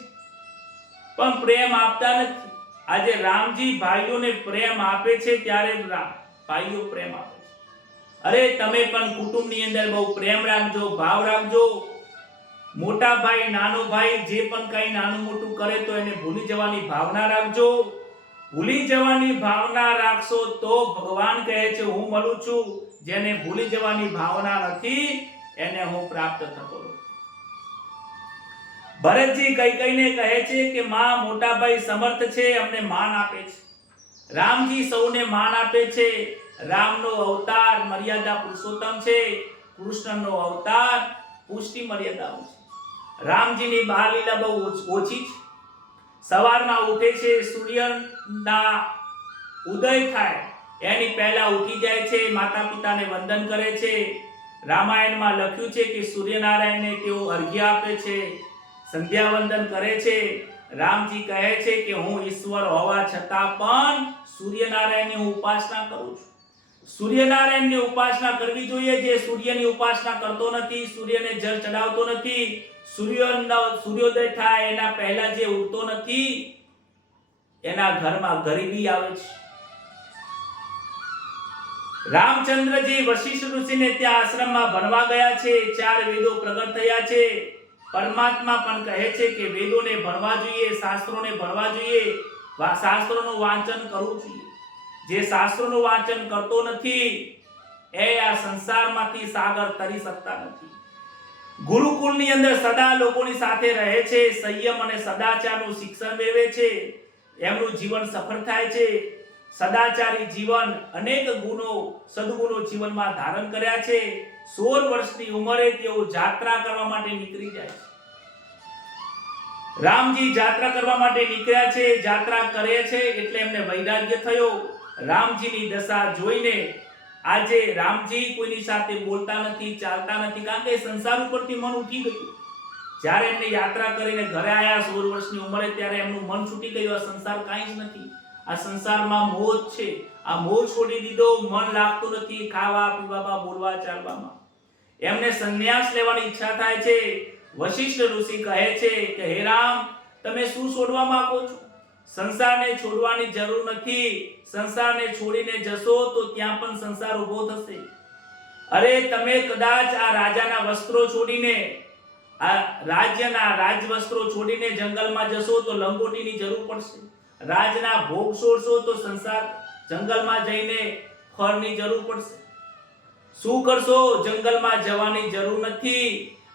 પણ પ્રેમ આપતા નથી. આજે રામજી ભાઈઓને પ્રેમ આપે છે ત્યારે ભાઈઓ પ્રેમ આપે છે. અરે તમે પણ કુટુંબની અંદર બહુ પ્રેમ રાખજો, ભાવ રાખજો. મોટા ભાઈ નાનો ભાઈ જે પણ કઈ નાનું મોટું કરે તો એને ભૂલી જવાની ભાવના રાખજો. ભૂલી જવાની ભાવના રાખશો તો ભગવાન કહે છે હું મળું છું. જેને ભૂલી જવાની ભાવના નથી એને હું પ્રાપ્ત થતો નથી. ભરતજી કૈકેયીને કહે છે કે માં મોટા ભાઈ સમર્થ છે, અમને માન આપે છે. રામજી સૌને માન આપે છે. રામનો અવતાર મર્યાદા પુરુષોત્તમ છે, કૃષ્ણનો અવતાર પુષ્ટિ મર્યાદાઓ છે. રામજીની બાળ લીલા બહુ ઓછી છે. સવારમાં ઉઠે છે, સૂર્યના ઉદય થાય એની પહેલા ઉઠી જાય છે, માતા પિતાને વંદન કરે છે. રામાયણમાં લખ્યું છે કે સૂર્યનારાયણને તેઓ અર્ઘ્ય આપે છે, સંધ્યા વંદન કરે છે. રામજી કહે છે કે હું ઈશ્વર હોવા છતાં પણ સૂર્યનારાયણની હું ઉપાસના કરું છું. સૂર્યનારાયણની ઉપાસના કરવી જોઈએ. જે સૂર્યની ઉપાસના કરતો નથી, સૂર્યને જળ ચડાવતો નથી, સૂર્યોદય થાય એના પહેલા જે ઉઠતો નથી એના ઘરમાં ગરીબી આવે છે. રામચંદ્રજી વશિષ્ઠ ઋષિને ત્યાં આશ્રમમાં ભણવા ગયા છે. 4 વેદો પ્રગટ થયા છે. પરમાત્મા પણ કહે છે કે વેદોને ભણવા જોઈએ, શાસ્ત્રોને ભણવા જોઈએ, શાસ્ત્રોનું વાંચન કરવું જોઈએ. જે શાસ્ત્રોનું વાંચન કરતો નથી એ આ સંસારમાંથી સાગર તરી શકતા નથી. ગુરુકુળની અંદર સદા લોકોની સાથે રહે છે, સંયમ અને સદાચારનું શિક્ષણ મેળવે છે, એમનું જીવન સફળ થાય છે. સદાચારી જીવન, અનેક ગુણો સદગુણો જીવનમાં ધારણ કર્યા છે. 16 વર્ષની ઉંમરે તેઓ યાત્રા કરવા માટે નીકળી જાય છે. રામજી યાત્રા કરવા માટે નીકળ્યા છે, યાત્રા કરે છે એટલે એમને વૈરાગ્ય થયો. રામજીની દશા જોઈને આજે રામજી કોઈની સાથે બોલતા નથી, ચાલતા નથી, કારણ કે સંસાર ઉપરથી મન ઉઠી ગયું. જ્યારે એમને યાત્રા કરીને ઘરે આવ્યા 16 વર્ષની ઉંમરે ત્યારે એમનું મન છૂટી ગયું. આ સંસાર કાંઈ જ નથી, આ સંસારમાં મોહ છે. આ મોહ છોડી દીધો, મન લાગતું નથી ખાવા પીવામાં, બોલવા ચાલવામાં. એમને સંન્યાસ લેવાની ઈચ્છા થાય છે. વશિષ્ઠ ઋષિ કહે છે કે હે રામ, તમે શું છોડવા માંગો છો? સંસારને છોડવાની જરૂર નથી. સંસારને છોડીને જશો તો ત્યાં પણ સંસાર ઊભો થશે. અરે તમે કદાચ આ રાજાના વસ્ત્રો છોડીને, આ રાજ્યના રાજવસ્ત્રો છોડીને જંગલમાં જશો તો લંગોટીની જરૂર પડશે. રાજના ભોગ છોડશો તો સંસાર જંગલમાં જઈને ફળની જરૂર પડશે. શું કરશો? જંગલમાં જવાની જરૂર નથી.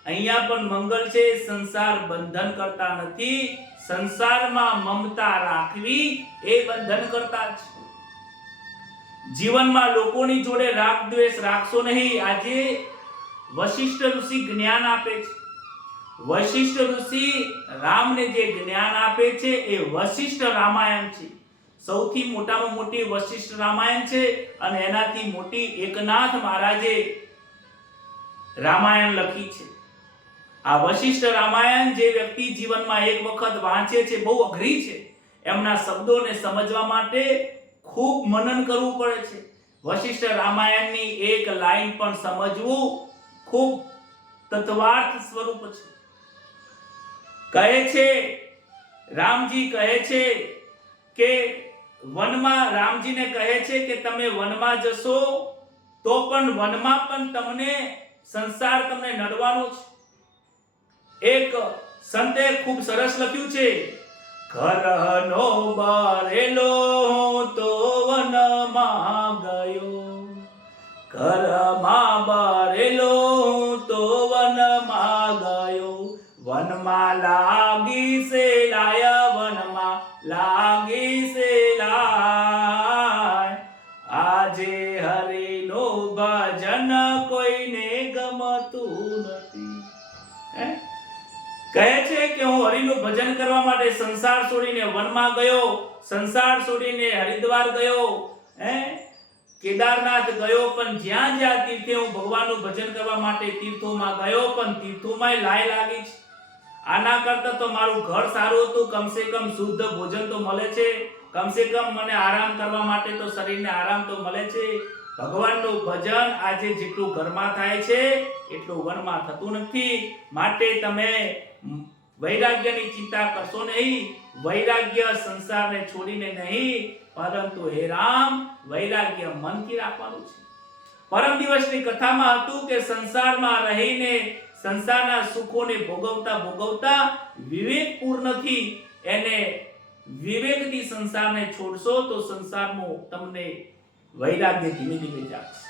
અહીંયા પણ મંગલ છે. સંસાર બંધન કરતા નથી. સંસારમાં મમતા રાખવી એ બંધન કરતા છે. જીવનમાં લોકોની જોડે રાગ દ્વેષ રાખશો નહીં. આજે વશિષ્ઠ ઋષિ જ્ઞાન આપે છે. વશિષ્ઠ ઋષિ રામને જે જ્ઞાન આપે છે એ વશિષ્ઠ રામાયણ છે. સૌથી મોટામાં મોટી વશિષ્ઠ રામાયણ છે અને એનાથી મોટી એકનાથ મહારાજે રામાયણ લખી છે. આ વશિષ્ઠ રામાયણ જે વ્યક્તિ જીવનમાં એક વખત વાંચે છે, બહુ અઘરી છે. એમના શબ્દોને સમજવા માટે ખૂબ મનન કરવું પડે છે. વશિષ્ઠ રામાયણની એક લાઈન પણ સમજવું ખૂબ તત્વાર્થ સ્વરૂપ છે. કહે છે, રામજી કહે છે કે વનમાં, રામજીને કહે છે કે તમે વનમાં જશો તો પણ વનમાં પણ તમને સંસાર તમને નડવાનો છે. એક સંતે ખૂબ સરસ લખ્યું છે, ઘરનો બરેલો હું તો વનમાં ગયો, ઘરમાં બરેલો હું તો વનમાં ગયો, વનમાં લાગી સે લાય, વનમાં લાગી સે લાય, આજે હરિનું ભજન કોઈને ગમતું નથી. કહે છે કે હું હરિનું ભજન કરવા માટે સંસાર છોડીને વનમાં ગયો, સંસાર છોડીને હરિદ્વાર ગયો, કેદારનાથ ગયો, પણ જ્યાં જ્યાં તીર્થે હું ભગવાનનું ભજન કરવા માટે તીર્થોમાં ગયો, પણ તીર્થોમાં લાય લાગી છે. આના કરતા તો મારું ઘર સારું હતું, કમસે કમ શુદ્ધ ભોજન તો મળે છે, કમસે કમ મને આરામ કરવા માટે તો શરીરને આરામ તો મળે છે. ભગવાનનું ભજન આજે જેટલું ઘરમાં થાય છે એટલું વનમાં થતું નથી. માટે તમે વૈરાગ્યની ચિંતા કરશો નહીં. વૈરાગ્ય સંસારને છોડીને નહીં, પરંતુ હે રામ વૈરાગ્ય મનથી રાખવાનું છે. પરમ દિવસની કથામાં હતું કે સંસારમાં રહીને સંસારના સુખોને ભોગવતા ભોગવતા વિવેક પૂર્ણથી એને વિવેકથી સંસારને છોડશો તો સંસારમાં તમને વૈરાગ્ય ધીમે ધીમે જાગશે.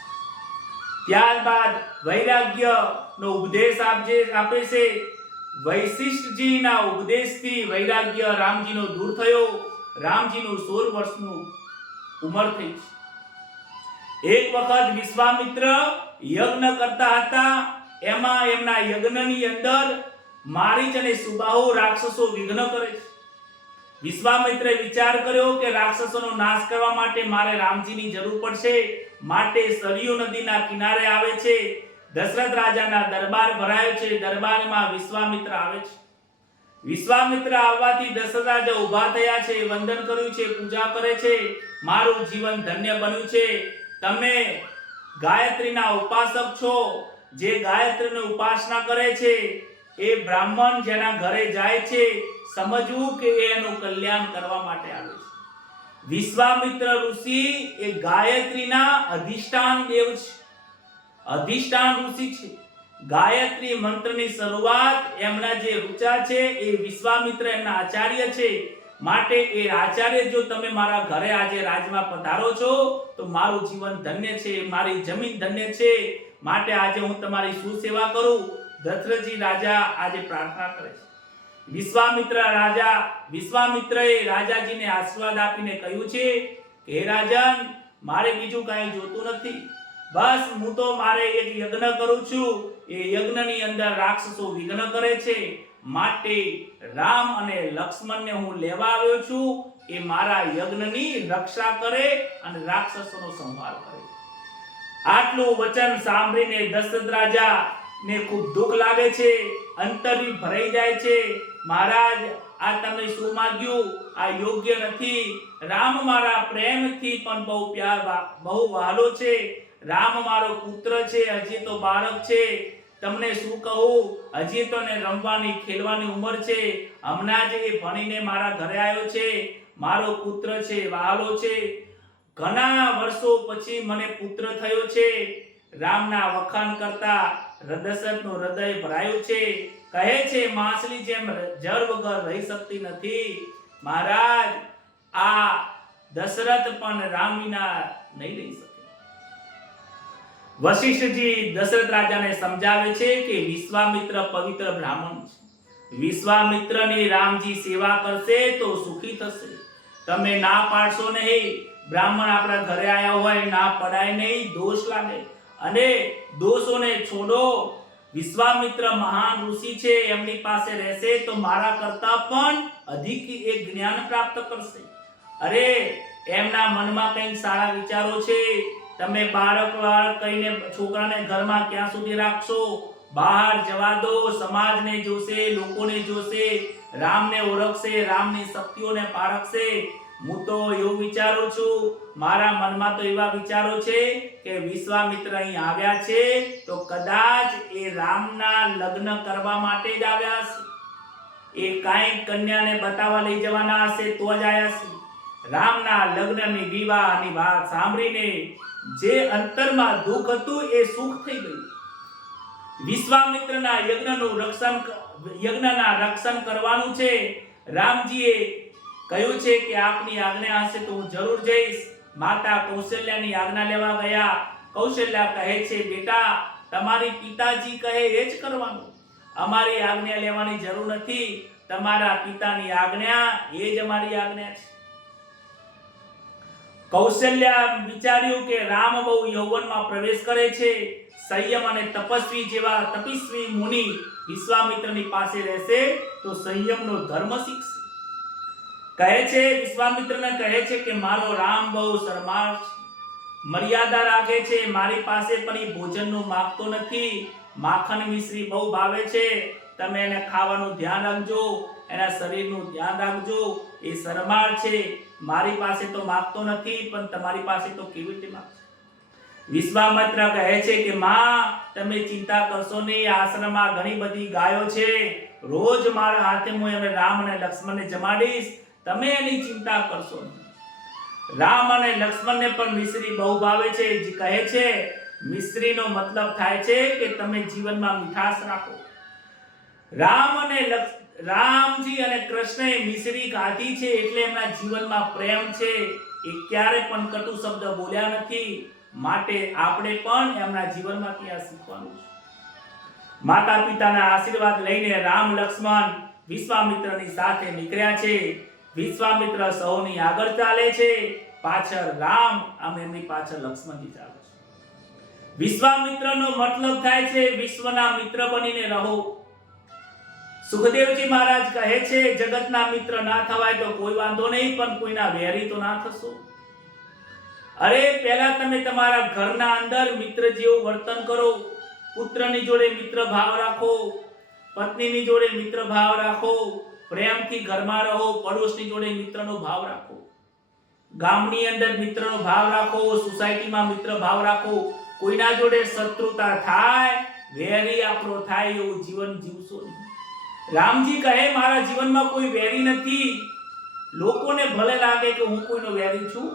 ત્યારબાદ વૈરાગ્યનો ઉપદેશ આપે છે. વૈશિષ્ટજીના ઉપદેશથી વૈરાગ્ય રામજીનો દૂર થયો. રામજીનું 16 વર્ષનું ઉંમર થઈ છે. એક વખત વિશ્વામિત્ર યજ્ઞ કરતા હતા. એમાં એમના યજ્ઞની અંદર મારીચ અને સુબાહુ રાક્ષસો વિઘ્ન કરે છે. વિશ્વામિત્રે વિચાર કર્યો કે રાક્ષસોનો નાશ કરવા માટે મારે રામજીની જરૂર પડશે. માટે સરયુ નદીના કિનારે આવે છે. દશરથ રાજાના દરબાર ભરાયો છે. દરબારમાં વિશ્વામિત્ર આવે છે. વિશ્વામિત્ર આવવાથી દશરથ રાજા ઊભા થયા છે, વંદન કર્યું છે, પૂજા કરે છે. મારું જીવન ધન્ય બન્યું છે. તમે ગાયત્રીના ઉપાસક છો. જે ગાયત્રીની ઉપાસના કરે છે એ બ્રાહ્મણ જેના ઘરે જાય છે, સમજવું કે એનું કલ્યાણ કરવા માટે આવે છે. વિશ્વામિત્ર ઋષિ એ ગાયત્રીના અધિષ્ઠાન દેવ છે, અધિષ્ઠાન ઋષિ છે. ગાયત્રી મંત્રની શરૂઆત એમના જે ઋચા છે એ વિશ્વામિત્ર એમના આચાર્ય છે. માટે એ આચાર્ય જો તમે મારા ઘરે આજે રાજમાં પધારો છો તો મારું જીવન ધન્ય છે, મારી જમીન ધન્ય છે. માટે આજે હું તમારી શું સેવા કરું? દશરથજી રાજા આજે પ્રાર્થના કરે છે. વિશ્વામિત્રએ રાજાજીને આશીર્વાદ આપીને કહ્યું છે કે હે રાજન, મારે બીજું કાંઈ જોતું નથી. બસ હું તો મારે એક યજ્ઞ કરું છું. એ યજ્ઞની અંદર રાક્ષસો વિઘ્ન કરે છે. માટે રામ અને લક્ષ્મણને હું લેવા આવ્યો છું. એ મારા યજ્ઞની રક્ષા કરે અને રાક્ષસોનો સંહાર કરે. આટલું વચન સાંભળીને દશરથ રાજા ને ખૂબ દુઃખ લાગે છે, અંતરથી ભરાઈ જાય છે. મહારાજ, આ તમે શું માંગ્યું? આ યોગ્ય નથી. રામ મારા પ્રેમથી પણ બહુ વહાલો છે. રામ મારો પુત્ર છે, હજી તો બાળક છે. તમને શું કહું? હજી તો ને રમવાની ખેલવાની ઉંમર છે. હમણાં જ એ ભણીને મારા ઘરે આવ્યો છે. મારો પુત્ર છે, વહાલો છે. ઘણા વર્ષો પછી મને પુત્ર થયો છે. રામના વખાણ કરતા દશરથનું હૃદય ભરાયું છે. કહે છે માછલી જેમ જળ વગર રહી શકતી નથી. મહારાજ, આ દશરથ પણ રામ વિના નહીં રહી શકે. વશિષ્ઠજી દશરથ રાજાને સમજાવે છે કે વિશ્વામિત્ર પવિત્ર બ્રાહ્મણ છે. વિશ્વામિત્રની રામજી સેવા કરશે તો સુખી થશે. તમે ના પાડશો નહીં. બ્રાહ્મણ આપણા ઘરે આવ્યા હોય, ના પડાય નહીં, દોષ લાગે. અને દોષોને છોડો. વિશ્વામિત્ર મહાન ઋષિ છે, એમની પાસે રહેશે તો મારા કરતા પણ અધિક એક જ્ઞાન પ્રાપ્ત કરશે. અરે, એમના મનમાં કંઈક સારા વિચારો છે. તમે બાળક કહીને છોકરાને ઘરમાં ક્યાં સુધી રાખશો? બહાર જવા દો. સમાજને જોશે, લોકોને જોશે, રામને ઓળખશે, રામની શક્તિઓને પારખશે. હું તો એવું વિચારું છું, મારા મનમાં તો એવા વિચારો છે કે વિશ્વામિત્ર અહીં આવ્યા છે તો કદાચ એ રામના લગ્ન કરવા માટે જ આવ્યા હશે. એ કાંઈક કન્યાને બતાવવા લઈ જવાના હશે તો જ આવ્યા છે. રામના લગ્નની વિવાહની વાત સાંભળીને જે અંતરમાં દુઃખ હતું એ સુખ થઈ ગયું. વિશ્વામિત્રના યજ્ઞના રક્ષણ કરવાનું છે. રામજીએ કહ્યું છે કે આપની આજ્ઞા હશે તો હું જરૂર જઈશ. માતા કૌશલ્યાની આજ્ઞા લેવા ગયા. કૌશલ્યા કહે છે, બેટા તમારી પિતાજી કહે એ જ કરવાનું, અમારી આજ્ઞા લેવાની જરૂર નથી. તમારા પિતાની આજ્ઞા એ જ અમારી આજ્ઞા છે. કૌશલ્યા વિચાર્યું કે રામ બહુ યૌવનમાં પ્રવેશ કરે છે, સંયમ અને તપસ્વી જેવા તપસ્વી મુનિ વિશ્વામિત્રની પાસે રહેશે તો સંયમનો ધર્મ શીખશે. કહે છે, વિશ્વામિત્રને કહે છે કે મારો રામ બહુ શરમાળ છે, મર્યાદા રાખે છે, મારી પાસે પણ એ ભોજનનું માંગતો નથી. માખણ મિશ્રી બહુ ભાવે છે, તમે એને ખાવાનું ધ્યાન રાખજો, એના શરીરનું ધ્યાન રાખજો. એ શરમાળ છે, મારી પાસે તો માંગતો નથી, પણ તમારી પાસે તો કેવી રીતે માંગશે? વિશ્વામિત્ર કહે છે કે માં તમે ચિંતા કરશો નહીં, આશ્રમમાં ઘણી બધી ગાયો છે, રોજ મારા હાથે હું એમને રામ અને લક્ષ્મણને જમાડીશ, તમે એની ચિંતા કરશો નહીં. રામ અને લક્ષ્મણને પણ મિશ્રી બહુ ભાવે છે. કહે છે મિશ્રીનો મતલબ થાય છે કે તમે જીવનમાં મીઠાશ રાખો. રામજી અને કૃષ્ણએ મિશ્રી ખાધી છે એટલે એમના જીવનમાં પ્રેમ છે. એ ક્યારે પણ કટુ શબ્દ બોલ્યા નથી. માટે આપણે પણ એમના જીવનમાંથી આ શીખવાનું છે. માતા પિતાના આશીર્વાદ લઈને રામ લક્ષ્મણ વિશ્વામિત્રની સાથે નીકળ્યા છે. વિશ્વામિત્ર સૌની આગળ ચાલે છે, પાછળ રામ અને એમની પાછળ લક્ષ્મણજી ચાલે છે. વિશ્વામિત્રનો મતલબ થાય છે વિશ્વના મિત્ર બનીને રહો. સુખદેવજી મહારાજ કહે છે જગતના મિત્ર ના થવાય તો કોઈ વાંધો નહીં, પણ કોઈના વેરી તો ના થશો. અરે પહેલા તમે તમારા ઘરના અંદર મિત્ર જેવું વર્તન કરો. પુત્રની જોડે મિત્ર ભાવ રાખો, પત્નીની જોડે મિત્ર ભાવ રાખો, પ્રેમથી ઘરમાં રહો, પડોશની જોડે મિત્રનો ભાવ રાખો, ગામની અંદર મિત્રનો ભાવ રાખો, સોસાયટીમાં મિત્ર ભાવ રાખો. કોઈના જોડે શત્રુતા થાય, વેરી આપણો થાય એવું જીવન જીવશો નહીં. રામજી કહે મારા જીવનમાં કોઈ વેરી નથી. લોકોને ભલે લાગે કે હું કોઈનો વેરી છું,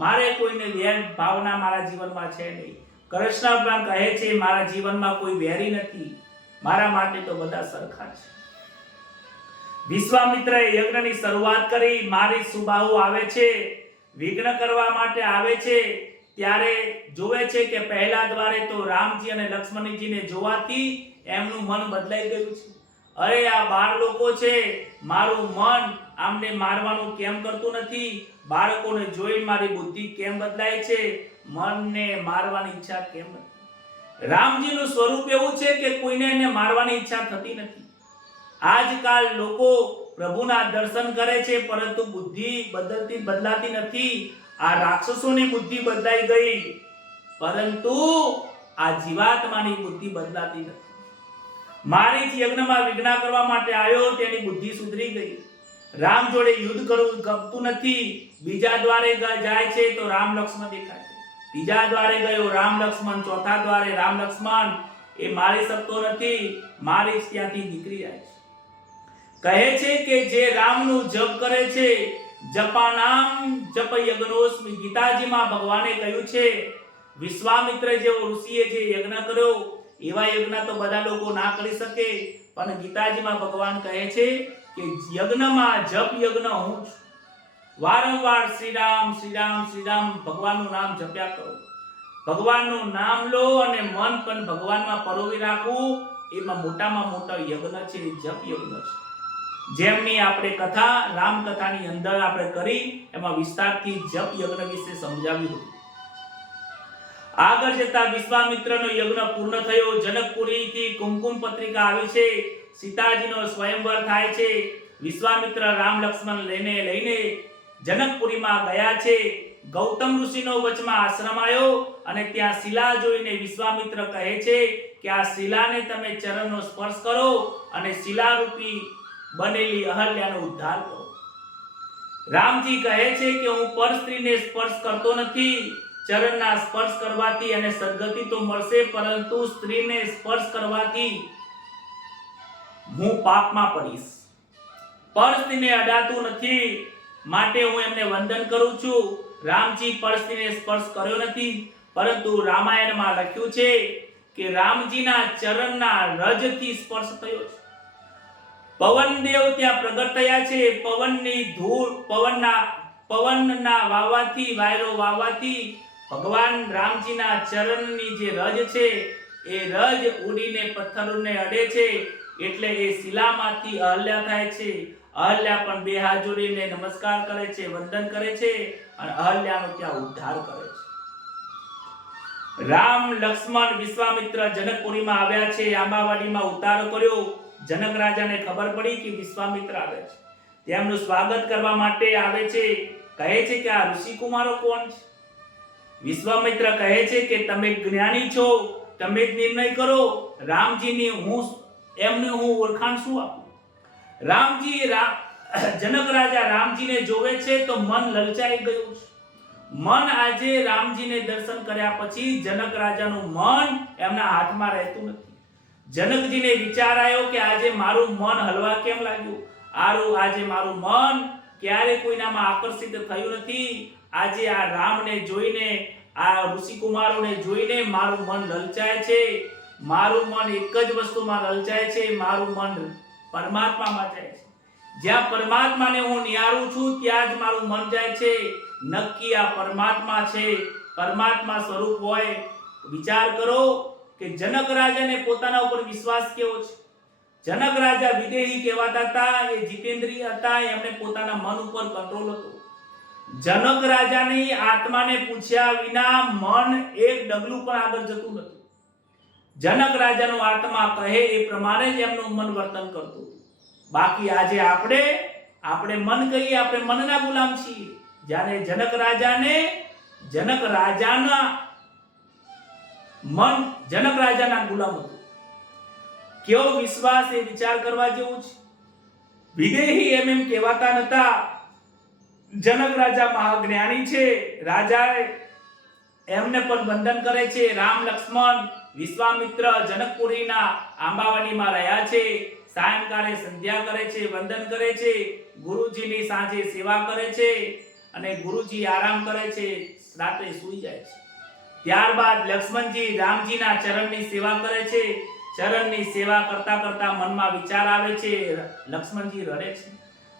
મારે કોઈને વેર ભાવના મારા જીવનમાં છે નહીં. કૃષ્ણ પણ કહે છે મારા જીવનમાં કોઈ વેરી નથી, મારા માટે તો બધા સરખા છે. વિશ્વામિત્રએ યજ્ઞની શરૂઆત કરી. મારી સુબાહુ આવે છે, વિઘ્ન કરવા માટે આવે છે. ત્યારે જોવે છે કે પહેલા દ્વારે તો રામજી અને લક્ષ્મણજીને જોવાથી એમનું મન બદલાઈ ગયું છે. અરે આ 12 લોકો છે, મારું મન આમને મારવાનું કેમ કરતું નથી? બાળકોને જોઈ મારી બુદ્ધિ કેમ બદલાય છે? મનને મારવાની ઈચ્છા કેમ નથી? રામજીનું સ્વરૂપ એવું છે કે કોઈને એને મારવાની ઈચ્છા થતી નથી. આજકાલ લોકો પ્રભુના દર્શન કરે છે, પરંતુ બુદ્ધિ બદલાતી નથી. આ રાક્ષસોની બુદ્ધિ બદલાઈ ગઈ, પરંતુ આ જીવાત્માની બુદ્ધિ બદલાતી નથી. મારી યજ્ઞમાં વિઘ્ન કરવા માટે આવ્યો, તેની બુદ્ધિ સુધરી ગઈ. રામ જોડે યુદ્ધ કરવું ગમતું નથી. બીજા દ્વારે જાય છે તો રામ લક્ષ્મણ દેખાય છે. ત્રીજા દ્વારે ગયો રામ લક્ષ્મણ, ચોથા દ્વારે રામ લક્ષ્મણ. એ મારી શકતો નથી, મારી ત્યાંથી નીકળી જાય છે. કહે છે કે જે રામનું જપ કરે છે, જપાનામ જપ યજ્ઞોસ્મિ. ગીતાજીમાં ભગવાને કહ્યું છે વિશ્વામિત્ર જેવો ઋષિએ જે યજ્ઞ કર્યો એવા યજ્ઞ તો બધા લોકો ના કરી શકે, પણ ગીતાજીમાં ભગવાન કહે છે કે યજ્ઞમાં જપ યજ્ઞ હું છું. વારંવાર શ્રી રામ શ્રી રામ શ્રી રામ ભગવાનનું નામ જપ્યા કરો. ભગવાનનું નામ લો અને મન પણ ભગવાનમાં પરોવી રાખવું. એમાં મોટામાં મોટો યજ્ઞ છે, જપ યજ્ઞ છે. જેમની આપણે કથા રામ કથાની અંદર આપણે કરી, એમાં વિસ્તારથી જપ યજ્ઞ વિશે સમજાવ્યું હતું. આગળ જતા વિશ્વામિત્રનો યજ્ઞ પૂર્ણ થયો. જનકપુરીથી કુમકુમ પત્રિકા આવી છે, સીતાજીનો સ્વયંવર થાય છે. વિશ્વામિત્ર રામ લક્ષ્મણ લઈને જનકપુરીમાં ગયા છે. ગૌતમ ઋષિનો વચમાં આશ્રમ આવ્યો અને ત્યાં શિલા જોઈને વિશ્વામિત્ર કહે છે કે આ શિલાને તમે ચરણનો સ્પર્શ કરો અને શિલારૂપી બનેલી અહલ્યાનો ઉદ્ધાર કરો. રામજી કહે છે કે હું પર સ્ત્રીને સ્પર્શ કરતો નથી. ચરણના સ્પર્શ કરવાથી અને સદગતિ તો મળશે, પરંતુ સ્ત્રીને સ્પર્શ કરવાથી હું પાપમાં પડીશ. પર સ્ત્રીને અડાતું નથી, માટે હું એમને વંદન કરું છું. રામજી પર સ્ત્રીને સ્પર્શ કર્યો નથી, પરંતુ રામાયણમાં લખ્યું છે કે રામજીના ચરણના રજથી સ્પર્શ થયો છે. પવનદેવ ત્યાં પ્રગટ થયા છે. પવનની ધૂળ પવનના વાવવાથી વાયરો વાવવાથી ભગવાન રામજીના ચરણની જે રજ છે એ રજ ઉડીને પથ્થરોને અડે છે એટલે એ શિલામાંથી અહલ્યા થાય છે. અહલ્યા પણ બે હાથ જોડીને નમસ્કાર કરે છે, વંદન કરે છે અને અહલ્યાનો ત્યાં ઉદ્ધાર કરે છે. રામ લક્ષ્મણ વિશ્વામિત્ર જનકપુરીમાં આવ્યા છે. આંબાવાડીમાં ઉતારો કર્યો. જનક રાજાને ખબર પડી કે વિશ્વામિત્ર આવે છે. તેમનું સ્વાગત કરવા માટે આવે છે. કહે છે કે આ ઋષિકુમારો કોણ છે? વિશ્વામિત્ર કહે છે કે તમે જ્ઞાની છો, તમે જ નિર્ણય કરો. રામજીની એમને હું ઓળખાણ શું આપું? જનક રાજા રામજીને જોવે છે તો મન લલચાઈ ગયું છે. મન આજે રામજીને દર્શન કર્યા પછી જનક રાજાનું મન એમના હાથમાં રહેતું નથી. જનકજીને વિચાર આવ્યો કે આજે મારું મન હલવા કેમ લાગ્યું? આજે મારું મન ક્યારે કોઈનામાં આકર્ષિત થયું નથી. આજે આ રામને જોઈને, આ ઋષિકુમારોને જોઈને મારું મન લલચાય છે. મારું મન એક જ વસ્તુમાં લલચાય છે. મારું મન પરમાત્મામાં જાય છે. જ્યાં પરમાત્માને હું નિહાળું છું ત્યાં જ મારું મન જાય છે. નક્કી આ પરમાત્મા છે, પરમાત્મા સ્વરૂપ હોય. વિચાર કરો કે જનક રાજાને પોતાના ઉપર વિશ્વાસ કેવો છે. જનક રાજા વિદેહી કહેવાતા હતા, એ જીતેન્દ્રિય હતા, એમને પોતાના મન ઉપર કંટ્રોલ હતો. જનક રાજાની આત્માને પૂછ્યા વિના મન એક ડગલું પણ આગળ જતું નહોતું. જનક રાજાનો આત્મા કહે એ પ્રમાણે જ એમનું મન વર્તન કરતું. બાકી આજે આપણે મન કહીએ, આપણે મનના ગુલામ છીએ. જ્યારે જનક રાજાના ગુલામ હતું. કેવો વિશ્વાસ, એ વિચાર કરવા જેવું છે. વિદેહી એમ કહેવાતા નતા. જનક રાજા મહાજ્ઞાની છે. રાજા એમને પણ વંદન કરે છે. રામ લક્ષ્મણ વિશ્વામિત્ર જનકપુરીના આંબાવાડીમાં રહ્યા છે. સાયંકાળે સંધ્યા કરે છે, વંદન કરે છે. ગુરુજીની સાંજે સેવા કરે છે અને ગુરુજી આરામ કરે છે, રાત્રે સૂઈ જાય છે. ત્યારબાદ લક્ષ્મણજી રામજીના ચરણની સેવા કરે છે. ચરણની સેવા કરતા કરતા મનમાં વિચાર આવે છે. લક્ષ્મણજી રડે છે.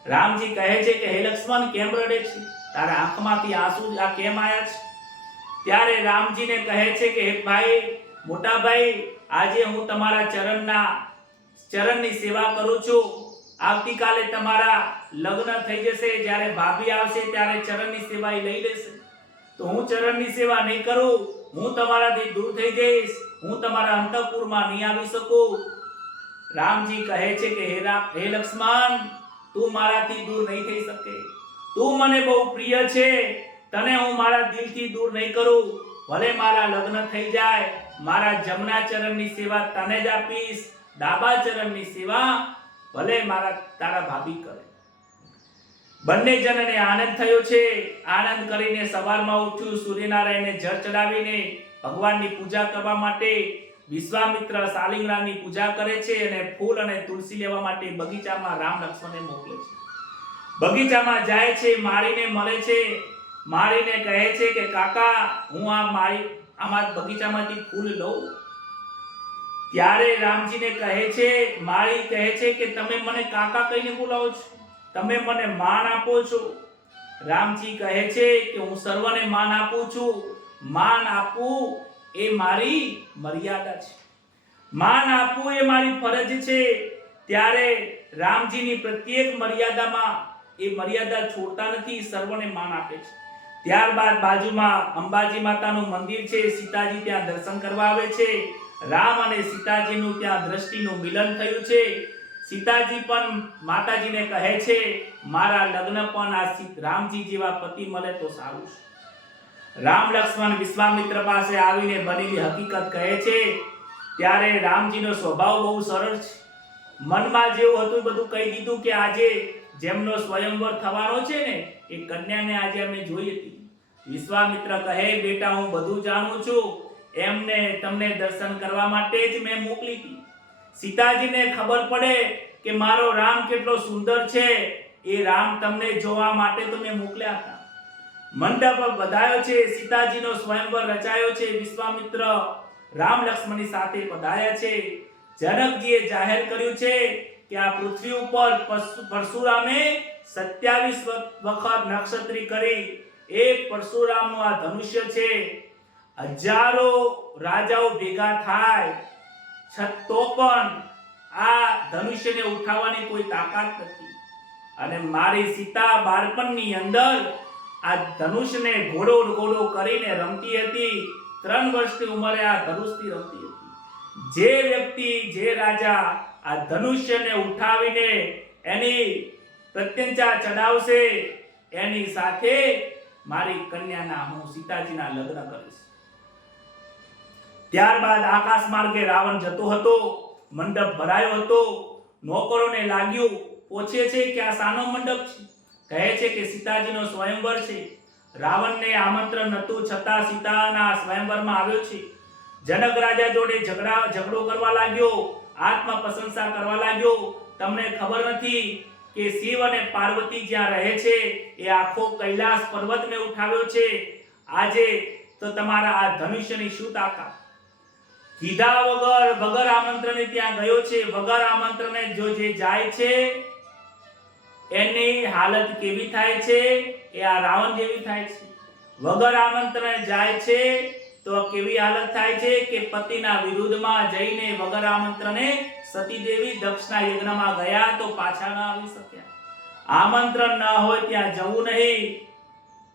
રામજી કહે છે કે હે લક્ષ્મણ, કેમ રડે છે? તારા આંખમાંથી આંસુ આ કેમ આવ્યા છે? ત્યારે રામજીને કહે છે કે હે ભાઈ, મોટા ભાઈ, આજે હું તમારા ચરણની સેવા કરું છું. આવતીકાલે તમારા લગ્ન થઈ જશે. જ્યારે ભાભી આવશે ત્યારે ચરણની સેવા એ લઈ લેશે. તો હું ચરણની સેવા નહીં કરું, હું તમારાથી દૂર થઈ જઈશ. હું તમારા અંતઃપુરમાં નહીં આવી શકું. રામજી કહે છે કે હે લક્ષ્મણ, તું મારાથી દૂર નહીં થઈ શકે. તું મને બહુ પ્રિય છે. તને હું મારા દિલથી દૂર નહીં કરું. ભલે મારા લગ્ન થઈ જાય, મારા જમણા ચરણની સેવા તને જ આપીશ. ડાબા ચરણની સેવા ભલે તારા ભાભી કરે. બંને જણને આનંદ થયો છે. આનંદ કરીને સવારમાં ઉઠ્યું, સૂર્યનારાયણને જળ ચડાવીને ભગવાનની પૂજા કરવા માટે વિશ્વામિત્ર શાલિગ્રામની પૂજા કરે છે અને ફૂલ અને તુલસી લેવા માટે બગીચામાં રામ લક્ષ્મણને મોકલે છે. બગીચામાં જાય છે, માળીને મળે છે. માળીને કહે છે કે કાકા, હું આમાં બગીચામાંથી ફૂલ લઉં? ત્યારે રામજીને કહે છે, માળી કહે છે કે તમે મને કાકા કહીને બોલાવો છો, તમે મને માન આપો છો. રામજી કહે છે કે હું સર્વને માન આપું છું. માન આપવું એ મારી મર્યાદા છે. માન આપવું એ મારી ફરજ છે. ત્યારે રામજીની પ્રત્યેક મર્યાદામાં એ મર્યાદા છોડતા નથી, સર્વને માન આપે છે. ત્યારબાદ બાજુમાં અંબાજી માતાનું મંદિર છે. સીતાજી ત્યાં દર્શન કરવા આવે છે. રામ અને સીતાજીનું ત્યાં દ્રષ્ટિનું મિલન થયું છે. સીતાજી પણ માતાજીને કહે છે, મારા લગ્ન પણ આ રામજી જેવા પતિ મળે તો સારું છે. રામ લક્ષ્મણ વિશ્વામિત્ર પાસે આવીને બનેલી હકીકત કહે છે. ત્યારે રામજીનો સ્વભાવ બહુ સરળ છે. મનમાં જેવું હતું બધું કહી દીધું કે આજે જેમનો સ્વયંવર થવાનો છે ને, એ કન્યાને આજે અમે જોઈ હતી. વિશ્વામિત્ર કહે, બેટા, હું બધું જાણું છું. એમને તમને દર્શન કરવા માટે જ મેં મોકલી હતી. સીતાજીને ખબર પડે કે મારો રામ કેટલો સુંદર છે, એ રામ તમને જોવા માટે તો મેં મોકલ્યા હતા. મંડપ બધાયો છે. સીતાજીનો સ્વયંવર રચાયો છે. વિશ્વામિત્ર રામ લક્ષ્મણની સાથે પધાર્યા છે. જનકજીએ જાહેર કર્યું છે કે આ પૃથ્વી ઉપર પરશુરામે 27 વખત નક્ષત્રી કરી. એ પરશુરામનું આ ધનુષ્ય છે. હજારો રાજાઓ ભેગા થાય તો પણ આ ધનુષ્યને ઉઠાવવાની કોઈ તાકાત નથી. અને મારી સીતા બાળપણની અંદર આ ધનુષને ઘોડો કરીને રમતી હતી. 3 વર્ષની ઉંમરે આ ધનુષથી રમતી હતી. જે વ્યક્તિ, જે રાજા આ ધનુષ્યને ઉઠાવીને એની પ્રત્યંચા ચડાવશે, એની સાથે મારી કન્યાના હું સીતાજીના લગ્ન કરીશ. ત્યારબાદ આકાશ માર્ગે રાવણ જતો હતો. મંડપ ભરાયો હતો. નોકરોને લાગ્યું, પૂછે છે કે આ શાનો મંડપ છે? કહે છે કે સીતાજીનો સ્વયંવર છે. રાવણને આમંત્રણ નહોતું, છતાં સીતાના સ્વયંવરમાં આવ્યો છે. જનક રાજા જોડે ઝઘડો કરવા લાગ્યો, આત્મ પ્રશંસા કરવા લાગ્યો. તમને ખબર નથી કે શિવ અને પાર્વતી જ્યાં રહે છે એ આખો કૈલાસ પર્વતને ઉઠાવ્યો છે. આજે તો તમારા આ ધનુષ્યની શું તાકાત? કીધા વગર આમંત્રણે ત્યાં ગયો છે. વગર આમંત્રણે જો જે જાય છે એની હાલત કેવી થાય છે? એ આ રાવણ જેવી થાય છે. વગર આમંત્રણે જાય છે તો કેવી હાલત થાય છે કે પતિના વિરુદ્ધમાં જઈને વગર આમંત્રણે સતી દેવી દક્ષના યજ્ઞમાં ગયા તો પાછા ન આવી શક્યા. આમંત્રણ ન હોય ત્યાં જવું નહીં,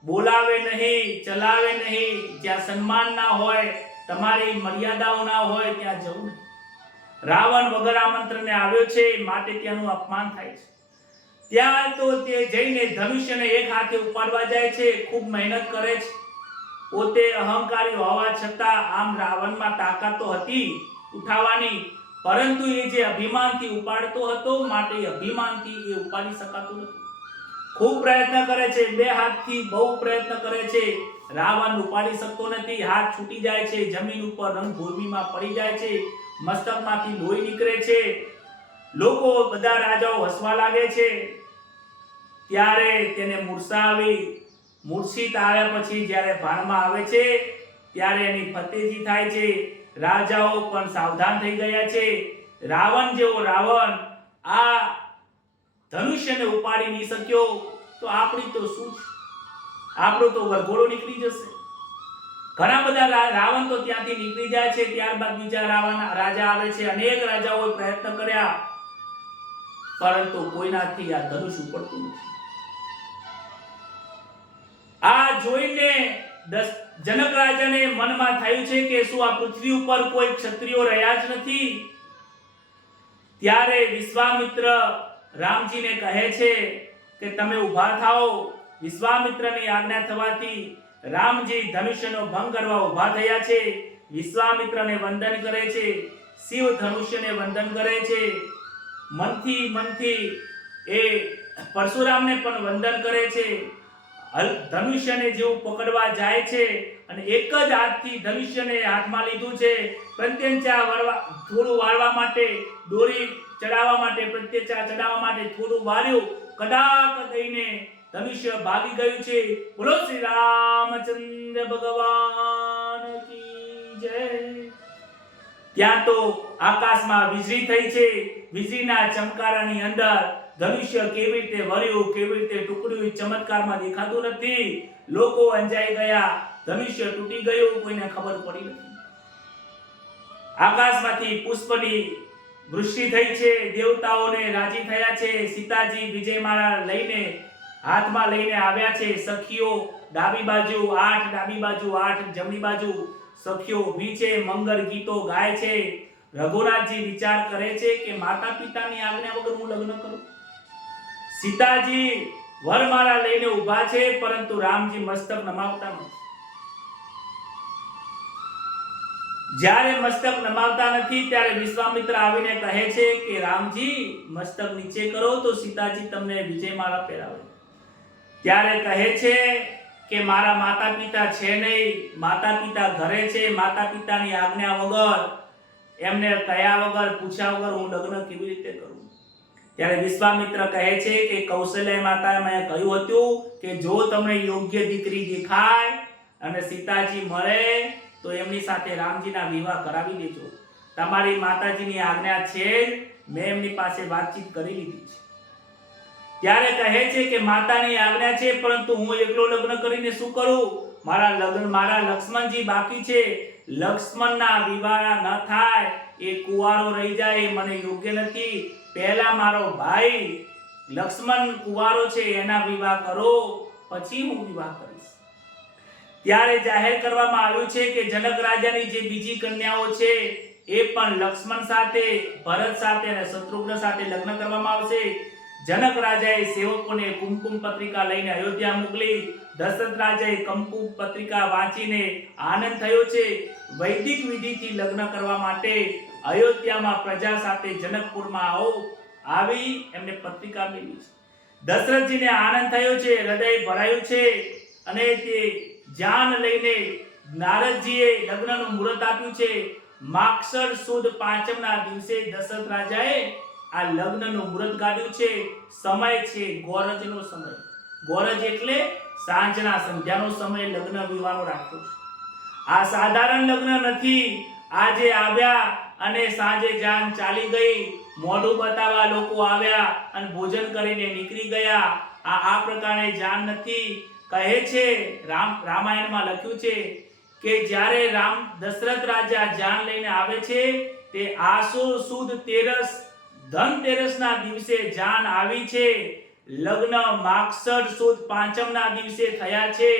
બોલાવે નહીં, ચલાવે નહીં. જ્યાં સન્માન ના હોય, તમારી મર્યાદાઓ ના હોય ત્યાં જવું નહીં. રાવણ વગર આમંત્રણે આવ્યો છે માટે ત્યાંનું અપમાન થાય છે. ત્યાં તો તે જઈને ધનુષ્યને એક હાથે ઉપાડવા જાય છે. ખૂબ મહેનત કરે છે. પોતે અહંકારી હોવા છતાં આમ રાવણમાં તાકાત તો હતી ઉઠાવવાની, પરંતુ એ જે અભિમાનથી ઉપાડતો હતો માટે અભિમાનથી એ ઉપાડી શકાતું નથી. ખૂબ પ્રયત્ન કરે છે, 2 હાથથી બહુ પ્રયત્ન કરે છે. રાવણ ઉપાડી શકતો નથી. હાથ છૂટી જાય છે, જમીન ઉપર રણભૂમિમાં પડી જાય છે, મસ્તકમાંથી લોહી નીકળે છે. લોકો બધા રાજાઓ હસવા લાગે છે. ત્યારે તેને મૂર્છા આવી. મૂર્છિત આવ્યા પછી જ્યારે ભાનમાં આવે છે ત્યારે એની ફતેજી થાય છે. રાજાઓ પણ સાવધાન થઈ ગયા છે. રાવણ જેવો રાવણ આ ધનુષ્યને ઉપાડી નહીં શક્યો તો આપણી તો શું છે? આપણો તો વરઘોડો નીકળી જશે. ઘણા બધા રાવણ તો ત્યાંથી નીકળી જાય છે. ત્યારબાદ બીજા રાજા આવે છે. અનેક રાજાઓએ પ્રયત્ન કર્યા, પરંતુ કોઈનાથી આ ધનુષ ઉપડતું નથી. આ જોઈને જનક રાજાને મનમાં થયું છે કે શું આ પૃથ્વી ઉપર કોઈ ક્ષત્રિયો રહ્યા જ નથી? ત્યારે વિશ્વામિત્ર રામજીને કહે છે કે તમે ઊભા થાઓ. વિશ્વામિત્રની આજ્ઞા થવાથી રામજી ધનુષ્યનો ભંગ કરવા ઊભા થયા છે. વિશ્વામિત્રને વંદન કરે છે. શિવ ધનુષ્યને વંદન કરે છે. મનથી એ પરશુરામને પણ વંદન કરે છે. ધનુષ્યને જેવું પકડવા જાય છે અને એક જ હાથથી ધનુષ્યને હાથમાં લીધું છે. પ્રત્યંચા થોડું વાળવા માટે, દોરી ચડાવવા માટે, પ્રત્યંચા ચડાવવા માટે થોડું વાળ્યું. કડાક દઈને ધનુષ્ય ભાગી ગયું છે. બોલો શ્રી રામચંદ્ર ભગવાન કી જય. ત્યાં તો આકાશમાં વીજળી થઈ છે. વીજળીના ચમકારાની અંદર ધનુષ્ય કેવી રીતે વળ્યું, કેવી રીતે ટુકડ્યું, ચમત્કારમાં દેખાતું નથી. લોકો અંજાઈ ગયા. ધનુષ્ય તૂટી ગયું, કોઈને ખબર પડી નથી. આકાશમાંથી પુષ્પની વૃષ્ટિ થઈ છે. દેવતાઓને રાજી થયા છે. સીતાજી વિજયમાળા લઈને હાથમાં લઈને આવ્યા છે. સખીઓ ડાબી બાજુ 8, ડાબી બાજુ 8, જમણી બાજુ સખીઓ વીચે મંગળ ગીતો ગાય છે. રઘુનાથજી વિચાર કરે છે કે માતા પિતાની આજ્ઞા વગર હું લગ્ન કરું? સીતાજી વરમાળા લઈને ઊભા છે, પરંતુ રામજી મસ્તક નમાવતા નથી. જ્યારે મસ્તક નમાવતા નથી ત્યારે વિશ્વામિત્ર આવીને કહે છે કે રામજી મસ્તક નીચે કરો તો સીતાજી તમને વિજયમાળા પહેરાવે. ત્યારે કહે છે કે મારા માતા પિતા છે નહીં. માતા પિતા ઘરે છે. માતા પિતાની આજ્ઞા વગર, એમને કયા વગર, પૂછ્યા વગર હું લગ્ન કેવી રીતે કરું? ત્યારે વિશ્વામિત્ર કહે છે કે કૌશલ્ય માતાએ મેં કહ્યું હતું કે જો તમને યોગ્ય દીકરી દેખાય અને સીતાજી મળે તો એમની સાથે રામજીના વિવાહ કરાવી દેજો. તમારી માતાજીની આજ્ઞા છે, મેં એમની પાસે વાતચીત કરી લીધી છે. ત્યારે કહે છે કે માતાની આજ્ઞા છે, પરંતુ હું એકલો લગ્ન કરીને શું કરું? મારા લક્ષ્મણજી બાકી છે. લક્ષ્મણના વિવાહ ન થાય, એ કુંવારો રહી જાય, એ મને યોગ્ય નથી. પહેલા મારો ભાઈ લક્ષ્મણ કુંવારો છે, એના વિવાહ કરો, પછી હું વિવાહ કરીશ. ત્યારે જાહેર કરવામાં આવ્યું છે કે જનક રાજાની જે બીજી કન્યાઓ છે એ પણ લક્ષ્મણ સાથે, ભરત સાથે અને શત્રુઘ્ન સાથે લગ્ન કરવામાં આવશે. જનક રાજાએ સેવકોને કુમકુમ પત્રિકા લઈને અયોધ્યા મોકલી. દશરથ રાજાએ કુમકુમ પત્રિકા વાંચીને આનંદ થયો છે. વૈદિક વિધિથી લગ્ન કરવા માટે અયોધ્યામાં પ્રજા સાથે જનકપુરમાં આવી એમને પત્રિકા મેળવી છે. દશરથજીને આનંદ થયો છે, હૃદય ભરાયું છે અને તે જાન લઈને નારદજીએ લગ્નનું મુહૂર્ત આપ્યું છે. માગશર સુદ પાંચમના દિવસે દશરથ રાજાએ આ લગ્નનું મુહૂર્ત કાઢ્યું છે. સમય છે ગોરજનો સમય. ગોરજ એટલે સાંજના સંધ્યાનો સમય લગ્ન વિવાહનો રાખ્યો છે. આ સાધારણ લગ્ન નથી. આજે આવ્યા અને સાંજે જાન ચાલી ગઈ, મોઢું બતાવવા લોકો આવ્યા અને ભોજન કરીને નીકળી ગયા. આ પ્રકારે જાન નથી. કહે છે રામાયણમાં લખ્યું છે કે જ્યારે દશરથ રાજા જાન લઈને આવે છે તે આસો સુદ તેરસ ધનતેરસના દિવસે જાન આવી છે. લગ્ન માગશર સુદ પાંચમના દિવસે થયા છે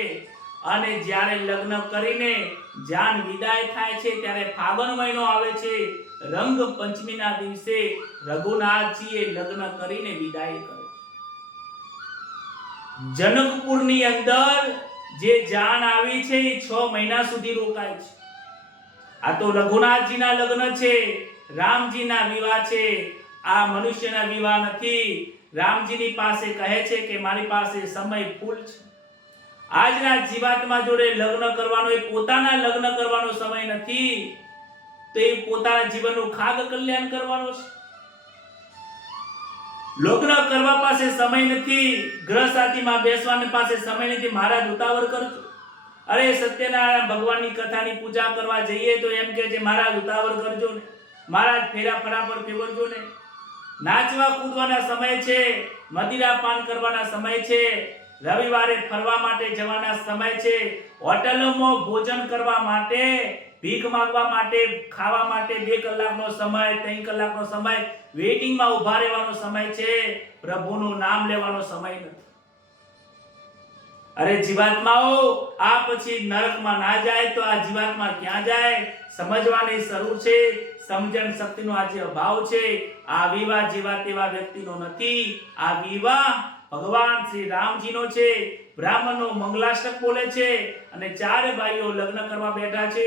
અને જ્યારે લગ્ન કરીને જાન વિદાય થાય છે ત્યારે ફાગણ મહિનો આવે છે. રંગ પંચમીના દિવસે રઘુનાથજીએ લગ્ન કરીને વિદાય કરે. જનકપુરની અંદર જે જાન આવી છે એ 6 મહિના સુધી રોકાય છે. આ તો રઘુનાથજીના લગ્ન છે, રામજીના વિવાહ છે. આ મનુષ્યના વિવાહ નથી. રામજીની પાસે કહે છે કે મારી પાસે સમય ફૂલ છે. આજના જીવાત્મા જોડે લગ્ન કરવાનો, એ પોતાના લગ્ન કરવાનો સમય નથી, તો એ પોતાના જીવનનું ખાગ કલ્યાણ કરવાનો છે. લગ્ન કરવા પાસે સમય નથી, ગ્રહ સાથીમાં બેસવાની પાસે સમય નથી. મહારાજ ઉતાવળ કરજો. અરે સત્યનારાયણ ભગવાનની કથાની પૂજા કરવા જઈએ તો એમ કે છે મહારાજ ઉતાવળ કરજો ને, મહારાજ ફેરા ફરા પર ફેરવજો ને. નાચવા કૂદવાના સમય છે, મદિરા પાન કરવાના સમય છે, રવિવારે ફરવા માટે જવાના સમય છે, હોટલોમાં ભોજન કરવા માટે, ભીખ માંગવા માટે, ખાવા માટે 2 કલાકનો સમય, 3 કલાકનો સમય, વેઇટિંગમાં ઊભા રહેવાનો સમય છે. પ્રભુનું નામ લેવાનો સમય નથી. અરે જીવાત્માઓ, આ પછી નરકમાં ના જાય તો આ જીવાત્મા ક્યાં જાય? સમજવાની જરૂર છે. સમજણ શક્તિનો આજે અભાવ છે. આ વિવાહ જેવા તેવા વ્યક્તિનો નથી. આ વિવાહ ભગવાન શ્રી રામજીનો છે. બ્રાહ્મણનો મંગલાષ્ટક બોલે છે અને 4 ભાઈઓ લગ્ન કરવા બેઠા છે.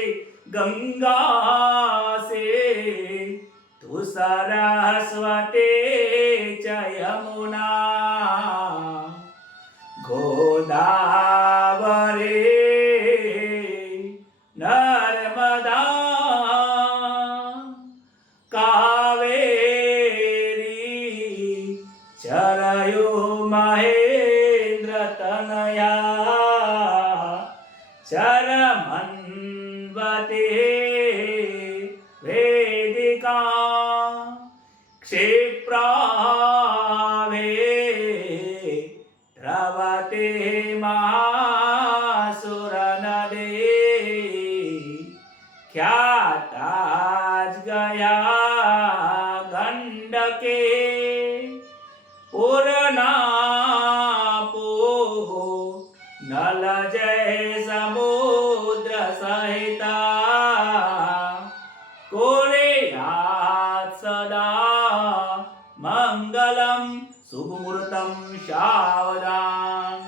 ગંગા સે તુ સરસ્વતી ચ યમુના ગોદાવરી નર્મદા કાવેરી ચરયો મહેન્દ્ર તનયા ચરમન્વતે વેદિકા ક્ષિપ્રાવે દ્રવતે મહાસુરનદે ખ્યાતાજ ગયા ગંડકે પૂર્ણાપો નલ જય સમુદ્ર સહિતા કોરેયાત સદા મંગલમ શુભ મુહૂર્તમ સાવધાન.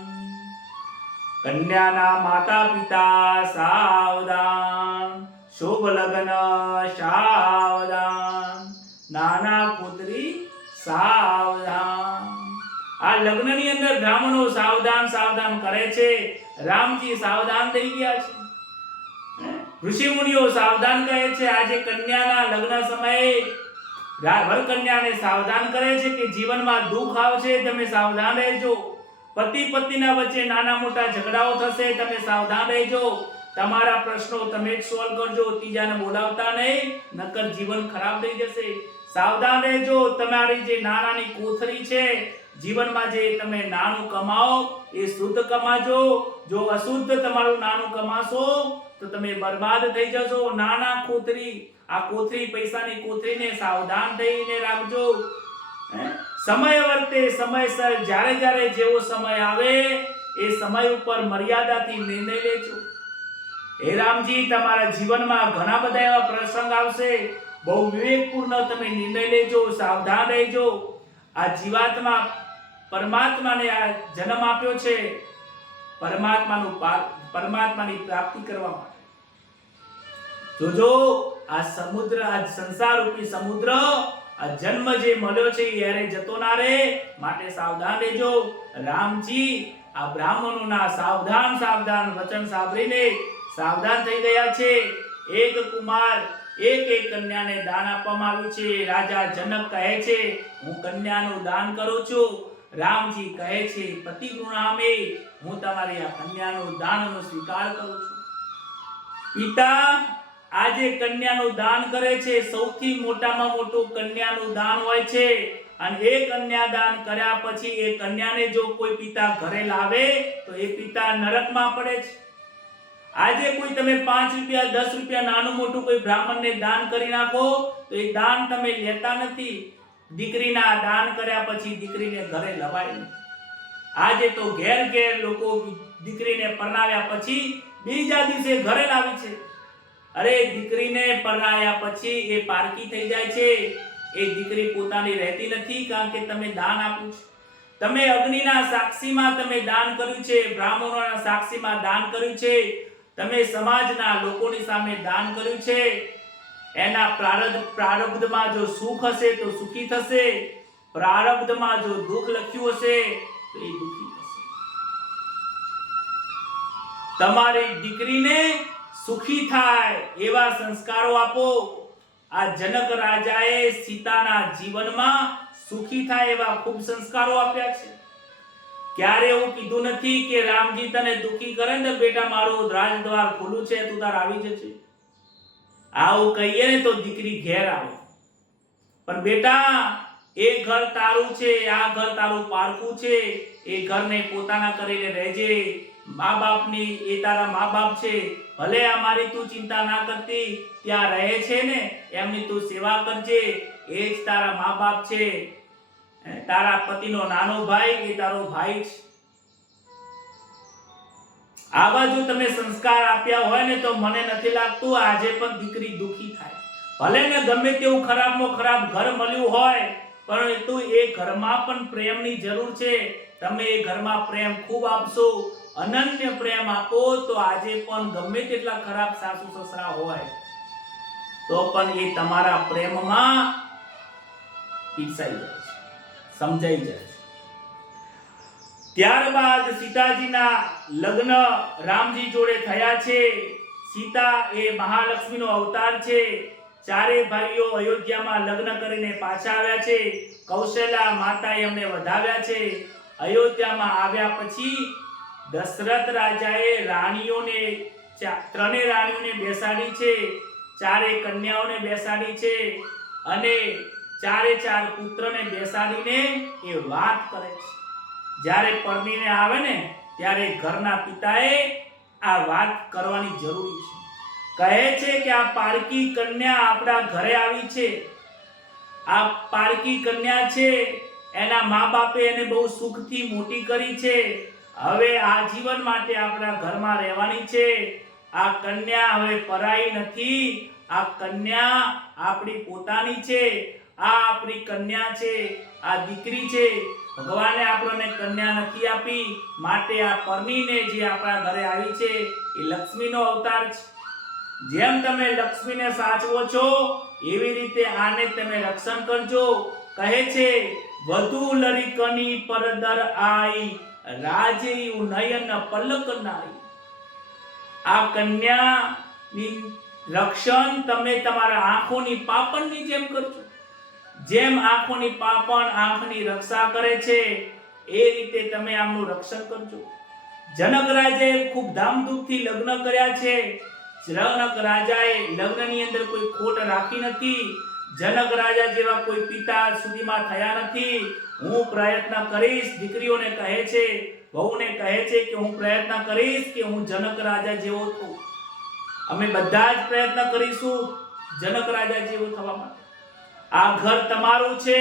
કન્યાના માતા પિતા સાવધાન, શુભ લગ્ન સાવધાન, નાના પુત્રી સાવધાન. આ લગ્નની અંદર બ્રાહ્મણો સાવધાન સાવધાન કરે છે. રામજી સાવધાન થઈ ગયા છે. ઋષિ મુનિઓ સાવધાન કહે છે. આજે કન્યાના લગ્ન સમયે વર કન્યાને સાવધાન કરે છે કે જીવનમાં દુઃખ આવશે, તમે સાવધાન રહેજો. પતિ પત્નીના વચ્ચે નાના મોટા ઝઘડાઓ થશે, તમે સાવધાન રહેજો. તમારા પ્રશ્નો તમે જ સોલ્વ કરજો, ત્રીજાને બોલાવતા નહીં, નકર જીવન ખરાબ થઈ જશે. સાવધાન રહેજો. તમારી જે નાનાની કોથળી છે, જીવનમાં જે તમે નાનું કમાઓ એ શુદ્ધ કમાજો. જો અશુદ્ધ તમારું નાનું કમાશો તો તમે બરબાદ થઈ જશો. નાના કોથળી, આ કોથળી પૈસાની કોથળીને સાવધાન થઈને રાખજો. સમય વર્તે સમયસર, જ્યારે જ્યારે જેવો સમય આવે એ સમય ઉપર મર્યાદાથી નિર્ણય લેજો. હે રામજી, તમારા જીવનમાં ઘણા બધા એવા પ્રસંગ આવશે, બહુ વિવેકપૂર્ણ તમે નિર્ણય લેજો, સાવધાન રહેજો. આ જીવાત્મા પરમાત્માને આ જન્મ આપ્યો છે પરમાત્માની પ્રાપ્તિ કરવા માટે. જોજો આ સમુદ્ર, આ સંસાર રૂપી સમુદ્ર, આ જન્મ જે મળ્યો છે એ યારે જતો ના રહે, માટે સાવધાન રહેજો. રામજી આ બ્રાહ્મણોના સાવધાન સાવધાન વચન સાંભળીને સાવધાન થઈ ગયા છે. એક કુમાર, એક કન્યાને દાન આપવામાં આવ્યું છે. રાજા જનક કહે છે હું કન્યાનું દાન કરું છું. રામજી કહે છે પતિ ગૃણામે, હું તમારી આ કન્યાનું દાનનો સ્વીકાર કરું છું. પિતા આજે કન્યાનું દાન કરે છે, સૌથી મોટામાં મોટું કન્યાનું દાન હોય છે. અને એ કન્યા દાન કર્યા પછી એ કન્યાને જો કોઈ પિતા ઘરે લાવે તો એ પિતા નરકમાં પડે છે. આજે કોઈ તમે 5 રૂપિયા 10 રૂપિયા નાનું મોટું કોઈ બ્રાહ્મણને દાન કરી નાખો તો એ દાન તમે લેતા નથી. દીકરીના દાન કર્યા પછી દીકરીને ઘરે લવાય નહીં. આજે તો ઘેર ઘેર લોકો દીકરીને પરણાવ્યા પછી બીજા દિવસે ઘરે લાવી છે. અરે દીકરીને પરણાયા પછી એ પારકી થઈ જાય છે. એ દીકરી પોતાની રહેતી નથી, કારણ કે તમે દાન આપ્યું છે. તમે અગ્નિના સાક્ષીમાં તમે દાન કર્યું છે, બ્રાહ્મણોના સાક્ષીમાં દાન કર્યું છે, તમે સમાજના લોકોની સામે દાન કર્યું છે. એના પ્રારબ્ધમાં જો સુખ હશે તો સુખી થશે, પ્રારબ્ધમાં જો દુઃખ લખ્યું હશે તો એ દુઃખી થશે. તમારી દીકરીને સુખી થાય એવા સંસ્કારો આપો. આ જનક રાજાએ સીતાના જીવનમાં સુખી થાય એવા ખૂબ સંસ્કારો આપ્યા છે. ક્યારે એવું કીધું નથી કે રામજી તને દુખી કરે ને બેટા મારું રાજદ્વાર ખુલ્લું છે, તું તાર આવી જજે. આવું કહીએ ને તો દીકરી ઘેર આવે. પણ બેટા એ ઘર તારું છે, આ ઘર તારું પારકું છે, એ ઘરને પોતાના કરીને રહેજે. મા બાપની એ તારા મા બાપ છે, ભલે અમારી તું ચિંતા ના કરતી, ત્યાં રહે છે ને એમની તું સેવા કરજે, એ જ તારા મા બાપ છે. તારા પતિનો નાનો ભાઈ એ તારો ભાઈ છે. આવા જો તમે સંસ્કાર આપ્યા હોય ને તો મને નથી લાગતું આજે પણ દીકરી દુખી થાય. ભલે ને ગમે તેવું ખરાબમાં ખરાબ ઘર મળ્યું હોય, પરંતુ એ ઘરમાં પણ પ્રેમની જરૂર છે. તમે એ ઘરમાં પ્રેમ ખૂબ આપશો, અનન્ય પ્રેમ આપો તો આજે પણ ગમે તેટલા ખરાબ સાસુ સસરા હોય તો પણ એ તમારા પ્રેમમાં પીરસાઈ જાય છે, સમજાઈ જાય છે. ત્યારબાદ સીતાજીના લગ્ન રામજી જોડે થયા છે. સીતા એ મહાલક્ષ્મીનો અવતાર છે. ચારે ભાઈઓ અયોધ્યામાં લગ્ન કરીને પાછા આવ્યા છે. કૌશલ્યા માતાએ એમને વધાવ્યા છે. અયોધ્યામાં આવ્યા પછી દશરથ રાજાએ રાણીઓને ત્રણે રાણીઓને બેસાડી છે, ચારે કન્યાઓને બેસાડી છે અને ચારે ચાર પુત્રને બેસાડીને એ વાત કરે છે. જ્યારે પરણીને આવે ને ત્યારે ઘરના પિતાએ આ વાત કરવાની જરૂરી છે. કહે છે કે આ પારકી કન્યા આપણા ઘરે આવી છે. આ પારકી કન્યા છે, એના મા બાપે એને બહુ સુખથી મોટી કરી છે. હવે આજીવન માટે આપણા ઘરમાં રહેવાની છે. આ કન્યા હવે પરાઈ નથી, આ કન્યા આપણી પોતાની છે. આ આપણી કન્યા છે, આ દીકરી છે. ભગવાને આપણને કન્યા નથી આપી, માટે આ પરણીને જે આપણા ઘરે આવી છે એ લક્ષ્મીનો અવતાર છે. જેમ તમે લક્ષ્મીને સાચવો છો એવી રીતે આને તમે રક્ષણ કરજો. કહે છે વધુ લરિકની પરદર આઈ, રાજેયુ નયન પલક નાઈ. આ કન્યાની રક્ષણ તમે તમારા આંખોની પાપણની જેમ કરજો. જેમ આંખોની પાપણ આંખની રક્ષા કરે છે એ રીતે તમે આમનું રક્ષણ કરજો. જનક રાજાએ ખૂબ ધામધૂમથી લગ્ન કર્યા છે. જનક રાજાએ લગ્નની અંદર કોઈ ખોટ રાખી નથી. જનક રાજા જેવા કોઈ પિતા સુધીમાં થયા નથી. હું પ્રયત્ન કરીશ, દીકરીઓને કહે છે, વહુને કહે છે કે હું પ્રયત્ન કરીશ કે હું જનક રાજા જેવો થઉં. અમે બધા જ પ્રયત્ન કરીશું જનક રાજા જેવો થવા માટે. આ ઘર તમારું છે,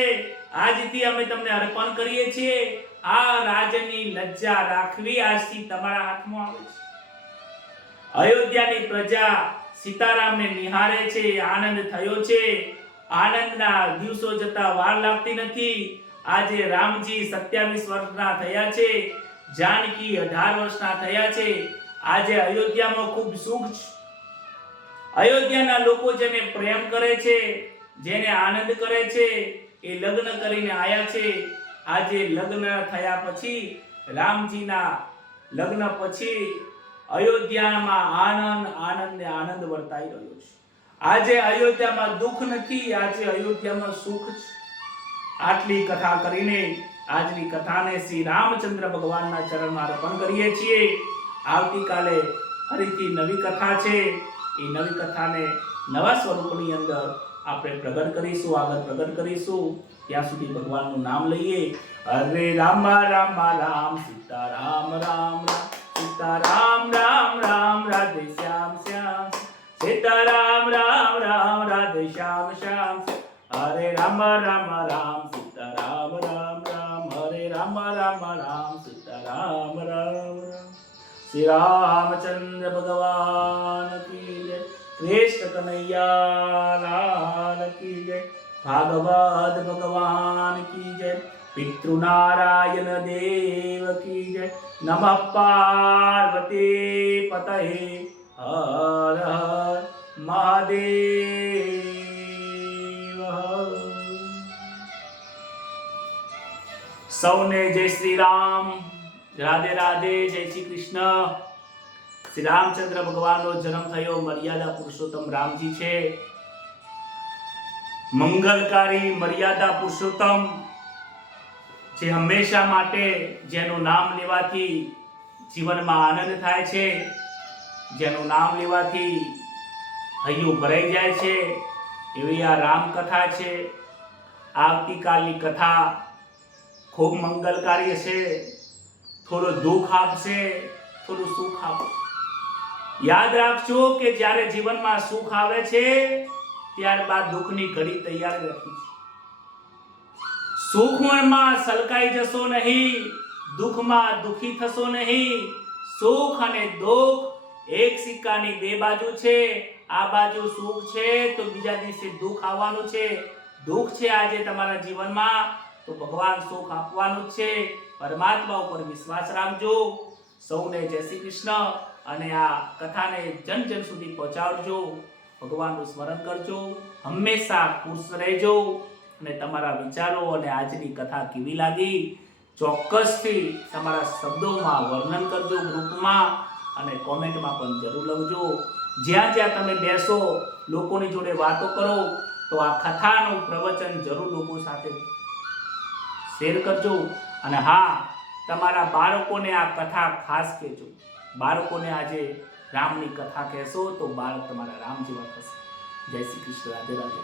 આજથી અમે તમને અર્પણ કરીએ છીએ. આ રાજની લજ્જા રાખવી આજથી તમારા હાથમાં આવે છે. અયોધ્યાની પ્રજા સીતારામને નિહાળે છે, આનંદ થયો છે. આનંદના દિવસો જતા વાર લાગતી નથી. આજે રામજી 27 વર્ષના થયા છે, જાનકી 18 વર્ષના થયા છે. આજે અયોધ્યામાં ખૂબ સુખ છે. અયોધ્યાના લોકો જેને પ્રેમ કરે છે, જેને આનંદ કરે છે, એ લગ્ન કરીને આયા છે. આજે લગ્ન થયા પછી, રામજીના લગ્ન પછી અયોધ્યામાં આનંદ આનંદ ને આનંદ વર્તાઈ રહ્યો છે. આજે અયોધ્યામાં દુઃખ નથી, આજે અયોધ્યામાં સુખ છે. આટલી કથા કરીને આજની કથાને શ્રી રામચંદ્ર ભગવાનના ચરણમાં અર્પણ કરીએ છીએ. આવતીકાલે ફરીથી નવી કથા છે. એ નવી કથાને નવા સ્વરૂપની અંદર આપણે પ્રગટ કરીશું, આગળ પ્રગટ કરીશું. ત્યાં સુધી ભગવાનનું નામ લઈએ. હરે રામ રામ રામ સીતારામ રામ રામ સીતારામ રામ રામ રાધે શ્યામ શ્યામ સીતારામ રામ રામ રાધે શ્યામ શ્યામ. હરે રામ રામ રામ સીતારામ રામ રામ હરે રામ રામ રામ સીતારામ રામ રામ. શ્રી રામચંદ્ર ભગવાન કી જય. કૃષ્ણ કનૈયા લાલ કી જય. ભાગવત ભગવાન કી જય. પિતૃનારાયણ દેવ કી જય. નમઃ પાર્વતી પતયે. હર હર મહાદેવ. સૌને જય શ્રી રામ, રાધે રાધે, જય શ્રી કૃષ્ણ. શ્રી રામચંદ્ર ભગવાનનો જન્મ થયો. મર્યાદા પુરુષોત્તમ રામજી છે, મંગલકારી મર્યાદા પુરુષોત્તમ, જે હંમેશા માટે જેનું નામ લેવાથી જીવનમાં આનંદ થાય છે, જેનું નામ લેવાથી હૈયું ભરાઈ જાય છે, એવી આ રામકથા છે. આવતીકાલની કથા ખૂબ મંગલકારી હશે. થોડું દુઃખ આપશે, થોડું સુખ આપશે. યાદ રાખજો કે જ્યારે જીવનમાં સુખ આવે છે, ત્યારબાદ દુઃખની ઘડી તૈયાર રાખી છે. સુખમાં સલકાઈ જશો નહીં, દુઃખમાં દુખી થશો નહીં. સુખ અને દુઃખ એક સિક્કાની બે બાજુ છે. આ બાજુ સુખ છે તો બીજા દિવસે દુઃખ આવવાનું છે. દુઃખ છે આજે તમારા જીવનમાં તો ભગવાન સુખ આપવાનું છે. પરમાત્મા ઉપર વિશ્વાસ રાખજો. સૌને જય શ્રી કૃષ્ણ. અને આ કથાને જન જન સુધી પહોંચાડજો. ભગવાનનું સ્મરણ કરજો. હંમેશા ખુશ રહેજો. અને તમારા વિચારો અને આજની કથા કેવી લાગી ચોક્કસથી તમારા શબ્દોમાં વર્ણન કરજો ગ્રુપમાં, અને કોમેન્ટમાં પણ જરૂર લખજો. જ્યાં જ્યાં તમે બેસો, લોકોની જોડે વાતો કરો, તો આ કથાનું પ્રવચન જરૂર લોકો સાથે શેર કરજો. અને હા, તમારા બાળકોને આ કથા ખાસ કહેજો. બાળકોને આજે રામની કથા કહેશો તો બાળક તમારા રામ જેવા થશે. જય શ્રી કૃષ્ણ. રાધે રાધે.